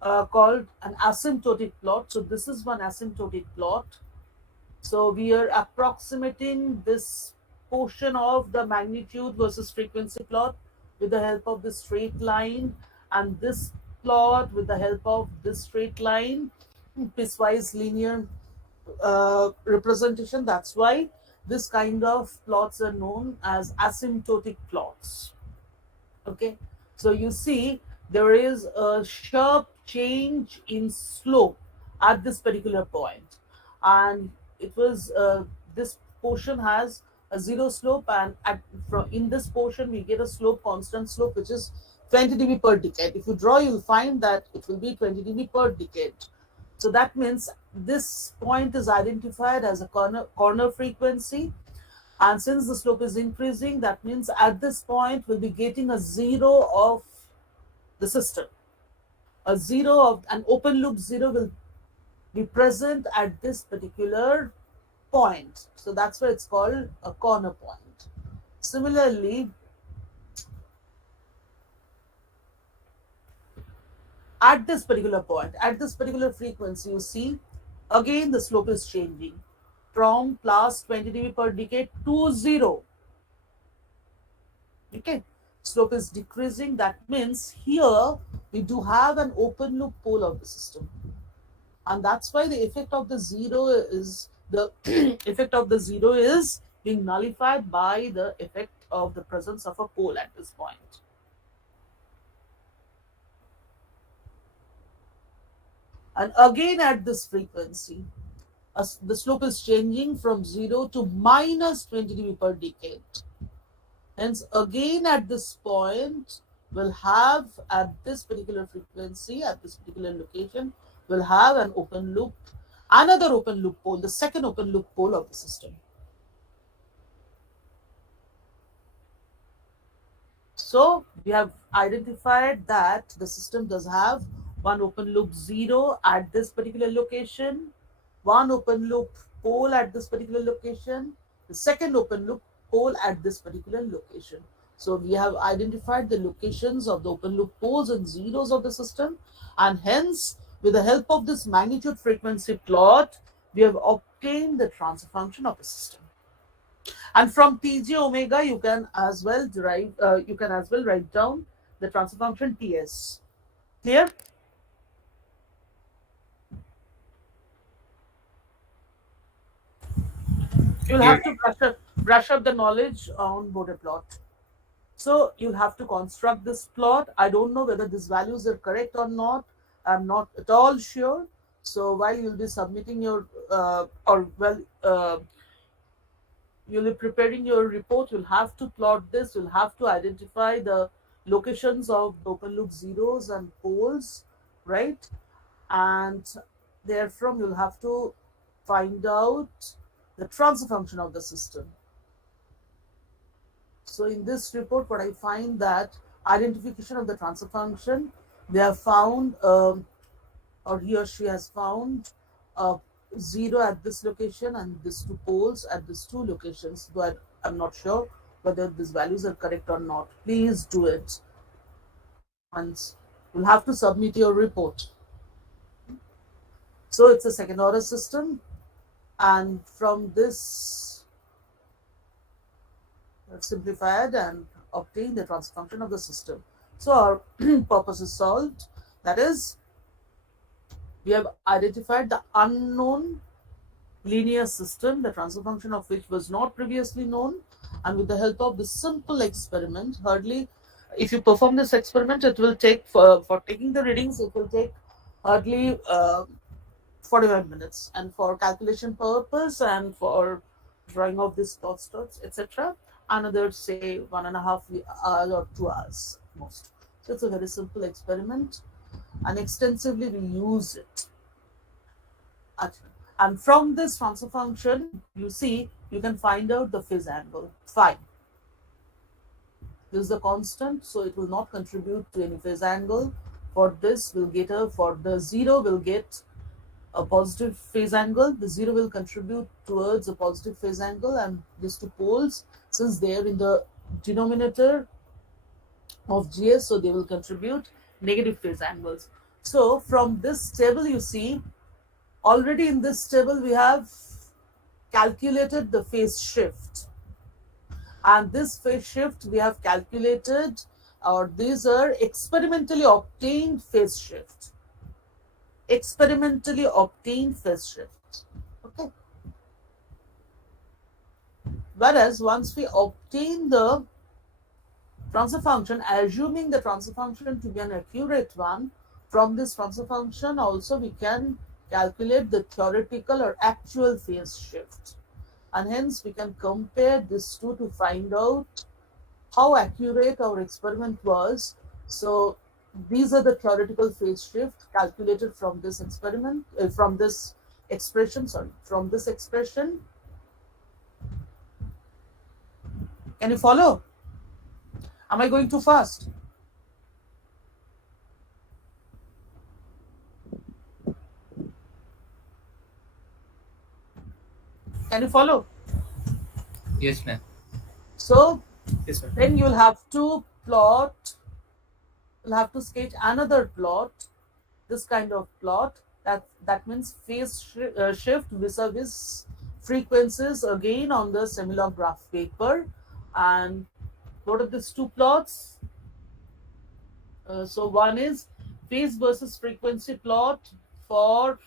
called an asymptotic plot. So this is one asymptotic plot. So we are approximating this portion of the magnitude versus frequency plot with the help of the straight line, and this plot with the help of this straight line, piecewise linear representation. That's why this kind of plots are known as asymptotic plots. Okay, so you see there is a sharp change in slope at this particular point, and it was this portion has a zero slope, and in this portion we get a slope, constant slope, which is 20 dB per decade. If you draw, you'll find that it will be 20 dB per decade. So that means this point is identified as a corner frequency. And since the slope is increasing, that means at this point we'll be getting a zero of the system. A zero of an open loop zero will be present at this particular point. So that's why it's called a corner point. Similarly, at this particular point, at this particular frequency, you see, again the slope is changing from plus 20 dB per decade to 0. Okay, slope is decreasing. That means here we do have an open loop pole of the system, and that's why the effect of the zero is effect of the zero is being nullified by the effect of the presence of a pole at this point. And again at this frequency, the slope is changing from 0 to minus 20 dB per decade. Hence, again at this point, we'll have at this particular frequency, at this particular location, we'll have an open loop, another open loop pole, the second open loop pole of the system. So we have identified that the system does have one open loop 0 at this particular location, one open loop pole at this particular location, the second open loop pole at this particular location. So we have identified the locations of the open loop poles and zeros of the system, and hence with the help of this magnitude frequency plot, we have obtained the transfer function of the system. And from Tj omega, you can as well write down the transfer function Ts. Clear? You'll have to brush up the knowledge on Bode plot. So you'll have to construct this plot. I don't know whether these values are correct or not. I'm not at all sure. So while you'll be submitting your you'll be preparing your report, you'll have to plot this. You'll have to identify the locations of the open loop zeros and poles, right? And therefrom you'll have to find out the transfer function of the system. So in this report, what I find that identification of the transfer function, they have found, or he or she has found, a 0 at this location and these two poles at these two locations. Though I'm not sure whether these values are correct or not. Please do it. And you'll have to submit your report. So it's a second order system. And from this, let's simplify it and obtain the transfer function of the system. So our purpose is solved. That is, we have identified the unknown linear system, the transfer function of which was not previously known. And with the help of this simple experiment, hardly, if you perform this experiment, it will take, for taking the readings, it will take hardly 45 minutes. And for calculation purpose and for drawing of this dots, etc., another, say, 1.5 hours or 2 hours most. So it's a very simple experiment, and extensively we use it. And from this transfer function, you see, you can find out the phase angle phi. This is the constant, so it will not contribute to any phase angle. For this, we'll get for the 0, we'll get a positive phase angle. The 0 will contribute towards a positive phase angle, and these two poles, since they are in the denominator of GS, so they will contribute negative phase angles. So from this table, you see, already in this table, we have calculated the phase shift. And this phase shift we have calculated, or these are experimentally obtained phase shift. Experimentally obtained phase shift. Okay. Whereas once we obtain the transfer function, assuming the transfer function to be an accurate one, from this transfer function also we can calculate the theoretical or actual phase shift. And hence we can compare these two to find out how accurate our experiment was. So These are the theoretical phase shift calculated from this experiment, from this expression, from this expression. Can you follow? Am I going too fast? Can you follow? Yes, ma'am. So Yes, ma'am. then you'll have to plot, you'll have to sketch another plot, this kind of plot. That means phase shift vis-a-vis frequencies again on the similar graph paper. And what are these two plots? So one is phase versus frequency plot for,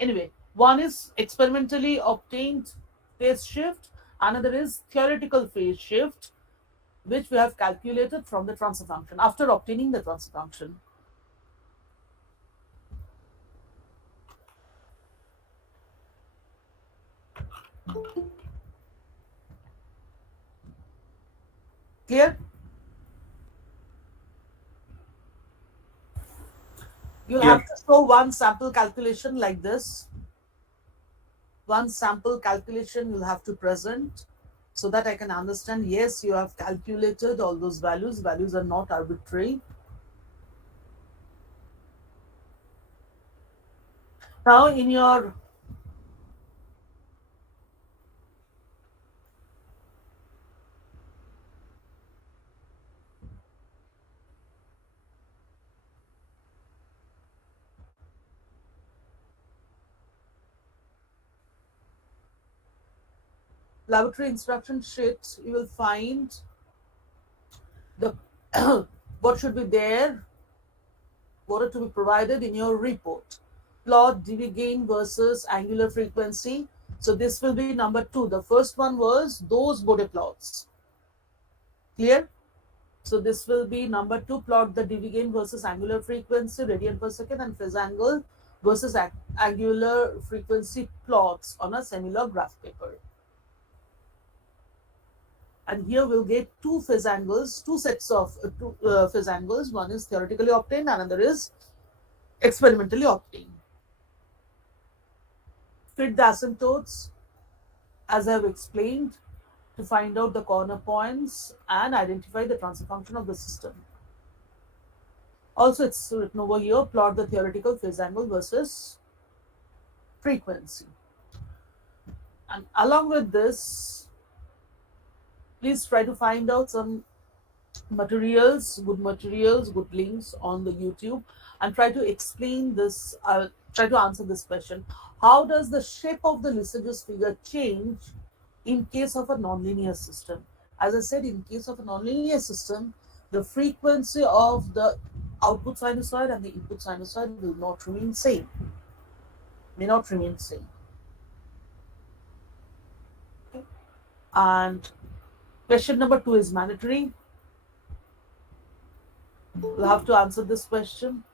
anyway, one is experimentally obtained phase shift, another is theoretical phase shift, which we have calculated from the transfer function after obtaining the transfer function. Clear? You'll Clear. have to show one sample calculation like this. One sample calculation you'll have to present so that I can understand, yes, you have calculated all those values. Values are not arbitrary. Now, in your laboratory instruction sheet, you will find the what should be there, what are to be provided in your report. Plot dV gain versus angular frequency. So this will be number 2. The first one was those Bode plots. Clear? So this will be number 2, plot the dV gain versus angular frequency, radian per second, and phase angle versus angular frequency plots on a similar graph paper. And here we'll get two phase angles, two sets of phase angles. One is theoretically obtained, another is experimentally obtained. Fit the asymptotes as I have explained to find out the corner points and identify the transfer function of the system. Also, it's written over here, plot the theoretical phase angle versus frequency. And along with this, please try to find out some materials, good links on the YouTube, and try to explain this, try to answer this question. How does the shape of the Lissajous figure change in case of a nonlinear system? As I said, in case of a nonlinear system, the frequency of the output sinusoid and the input sinusoid will not remain same, may not remain same. Okay. And question number 2 is mandatory. We'll have to answer this question.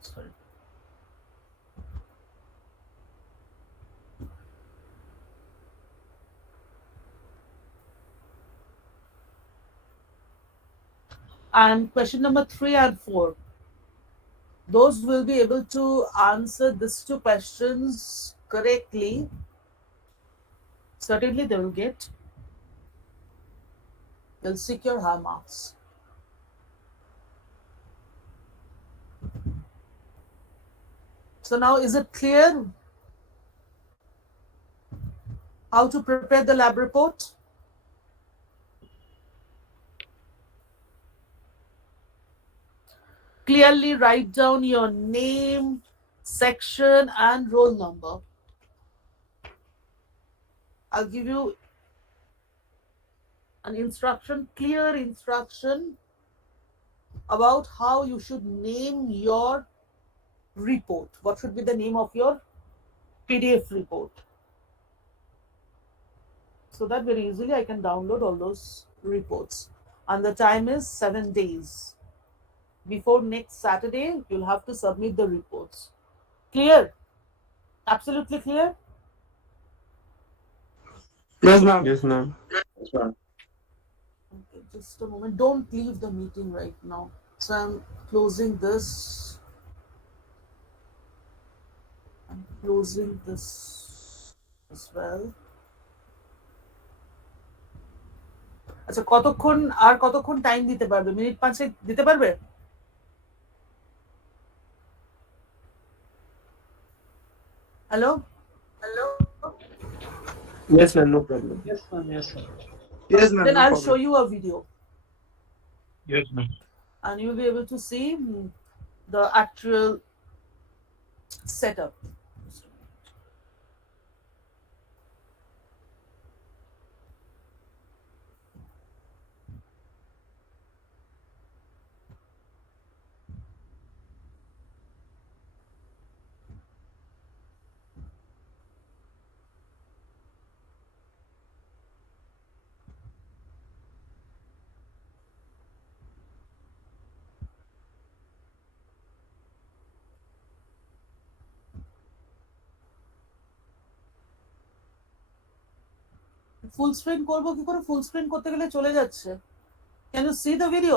Sorry. And question number 3 and 4, those will be able to answer these two questions correctly. Certainly they will get, they'll secure high marks. So now, is it clear how to prepare the lab report? Clearly write down your name, section, and roll number. I'll give you an instruction, clear instruction about how you should name your report. What should be the name of your PDF report? So that very easily I can download all those reports. and the time is 7 days. Before next Saturday, you'll have to submit the reports. Clear? Absolutely clear? Yes, ma'am. Yes, ma'am. Yes, ma'am. Okay, just a moment. Don't leave the meeting right now. So I'm closing this. I'm closing this as well. আচ্ছা কতক্ষণ time দিতে পারবে? Minute 5 দিতে পারবে? Hello? Yes, ma'am. No problem. Yes, ma'am. Yes, sir. Yes, ma'am. Then No I'll show problem. you a video Yes, ma'am. and you'll be able to see the actual setup. Full screen করব কি করে? Full screen করতে গেলে চলে যাচ্ছে। Can you see the video?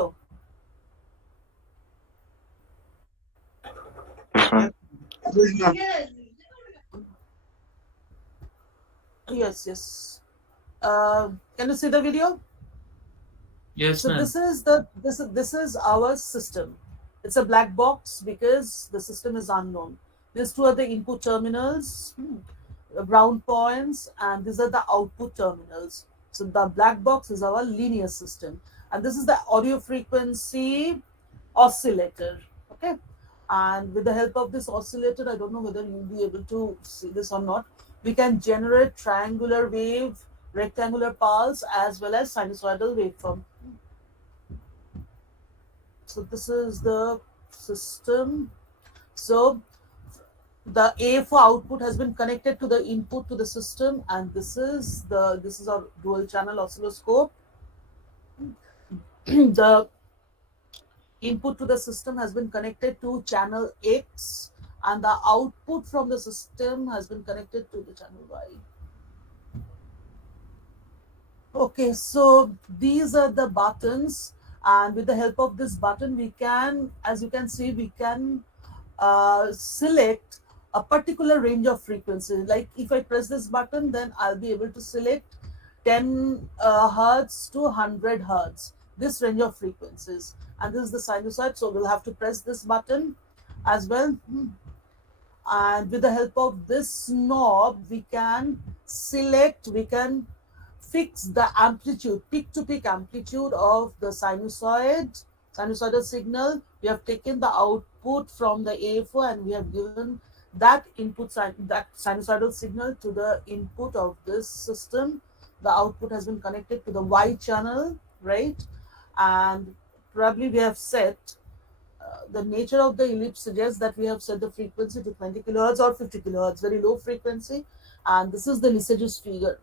Yes, ma'am. Yes, ma'am. Yes. Can you see the video? Yes, So ma'am. this is our system. It's a black box because the system is unknown. These two are the input terminals, brown points, and these are the output terminals. So the black box is our linear system, and this is the audio frequency oscillator. Okay, and with the help of this oscillator, I don't know whether you'll be able to see this or not. We can generate triangular wave, rectangular pulse, as well as sinusoidal waveform. So this is the system. So the A for output has been connected to the input to the system, and this is our dual channel oscilloscope. The input to the system has been connected to channel X, and the output from the system has been connected to the channel Y. Okay, so these are the buttons, and with the help of this button, we can, as you can see, we can select a particular range of frequencies. Like if I press this button, then I'll be able to select 10 hertz to 100 hertz, this range of frequencies. And this is the sinusoid, so we'll have to press this button as well. And with the help of this knob, we can select, we can fix the amplitude, peak to peak amplitude of the sinusoidal signal. We have taken the output from the AFO and we have given that that sinusoidal signal to the input of this system. The output has been connected to the Y channel, right? And probably we have set the nature of the ellipse suggests that we have set the frequency to 20 kilohertz or 50 kilohertz, very low frequency. And this is the Lysage's figure.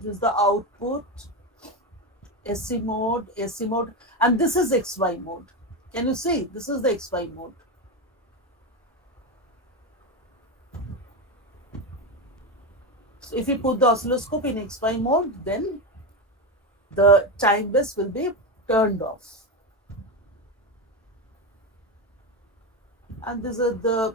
This is the output, AC mode, and this is XY mode. Can you see? This is the XY mode. So if you put the oscilloscope in XY mode, then the time base will be turned off. And these are the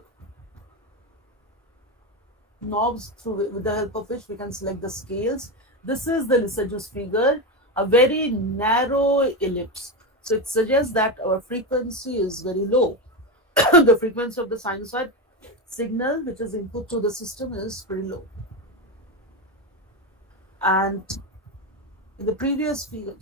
knobs with the help of which we can select the scales. This is the Lysage's figure, a very narrow ellipse. So it suggests that our frequency is very low. The frequency of the sinusoid signal, which is input to the system, is pretty low. And in the previous figure,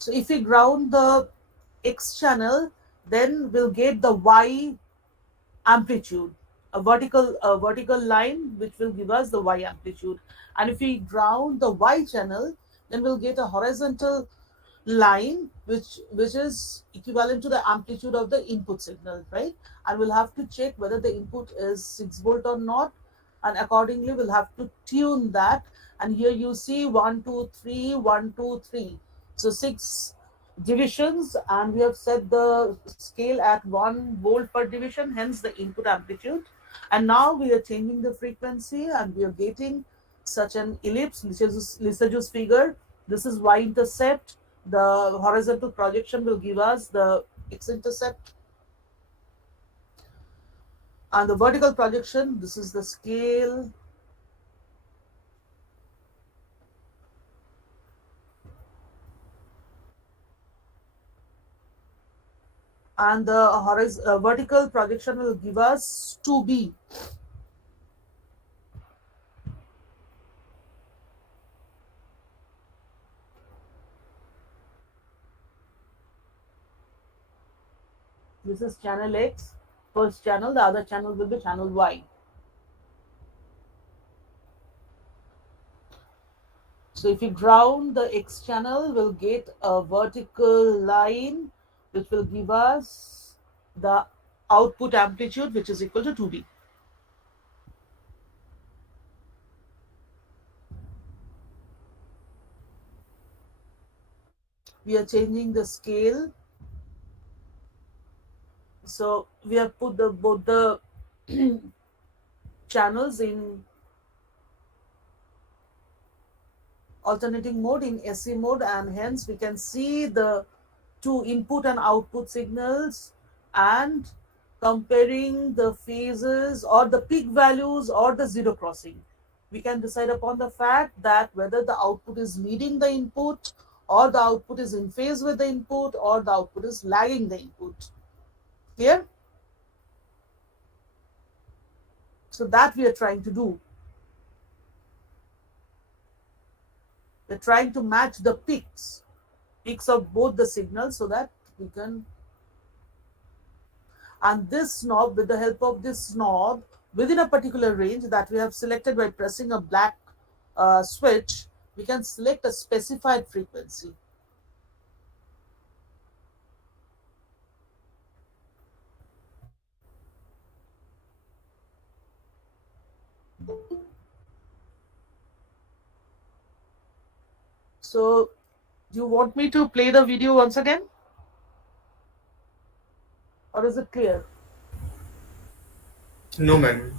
So if we ground the X channel, then we'll get the Y amplitude, a vertical line which will give us the Y amplitude. And if we ground the Y channel, then we'll get a horizontal line which is equivalent to the amplitude of the input signal, right? And we'll have to check whether the input is 6 volt or not, and accordingly we'll have to tune that. And here you see 1 2 3 1 2 3, so 6 divisions, and we have set the scale at 1 volt per division, hence the input amplitude. And now we are changing the frequency and we are getting such an ellipse, Lissajous figure. This is y intercept. The horizontal projection will give us the x intercept, and the vertical projection, this is the scale. And the vertical projection will give us 2b. This is channel X, first channel, the other channel will be channel Y. So if you ground the X channel, we'll get a vertical line which will give us the output amplitude, which is equal to 2b. We are changing the scale. So we have put both the channels in alternating mode, in SE mode, and hence we can see the two input and output signals, and comparing the phases or the peak values or the zero crossing, we can decide upon the fact that whether the output is leading the input, or the output is in phase with the input, or the output is lagging the input. Clear? So that we are trying to do. We're trying to match the peaks of both the signals so that we can. And this knob, with the help of this knob, within a particular range that we have selected by pressing a black switch, we can select a specified frequency. So, do you want me to play the video once again? Or is it clear? No, ma'am.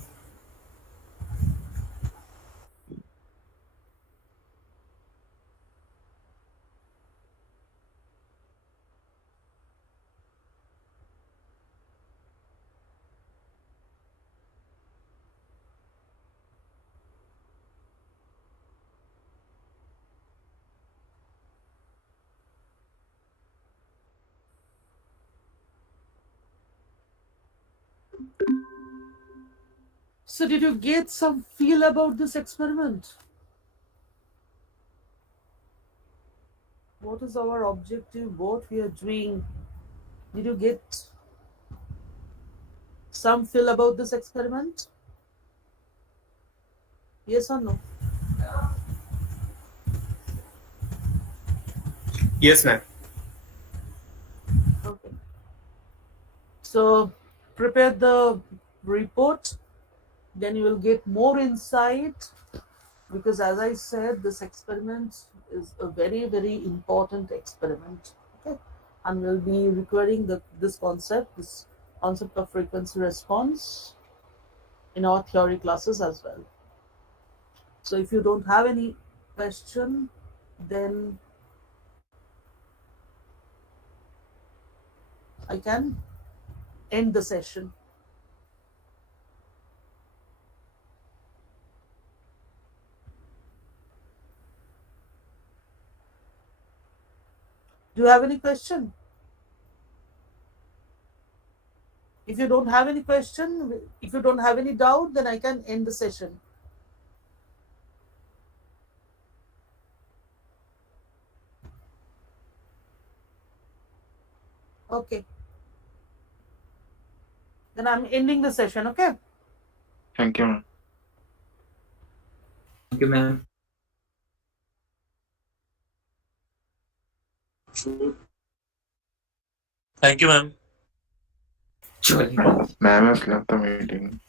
So, did you get some feel about this experiment? What is our objective? What we are doing? Did you get some feel about this experiment? Yes or no? Yes, ma'am. Okay. So, prepare the report, then you will get more insight, because as I said, this experiment is a very, very important experiment. Okay. And we'll be requiring this concept of frequency response in our theory classes as well. So if you don't have any question, then I can end the session. Do you have any question? If you don't have any question, if you don't have any doubt, then I can end the session. Okay. Then I'm ending the session, okay? Thank you, ma'am. Thank you, ma'am. Thank you, ma'am. Surely. Ma'am has left the meeting.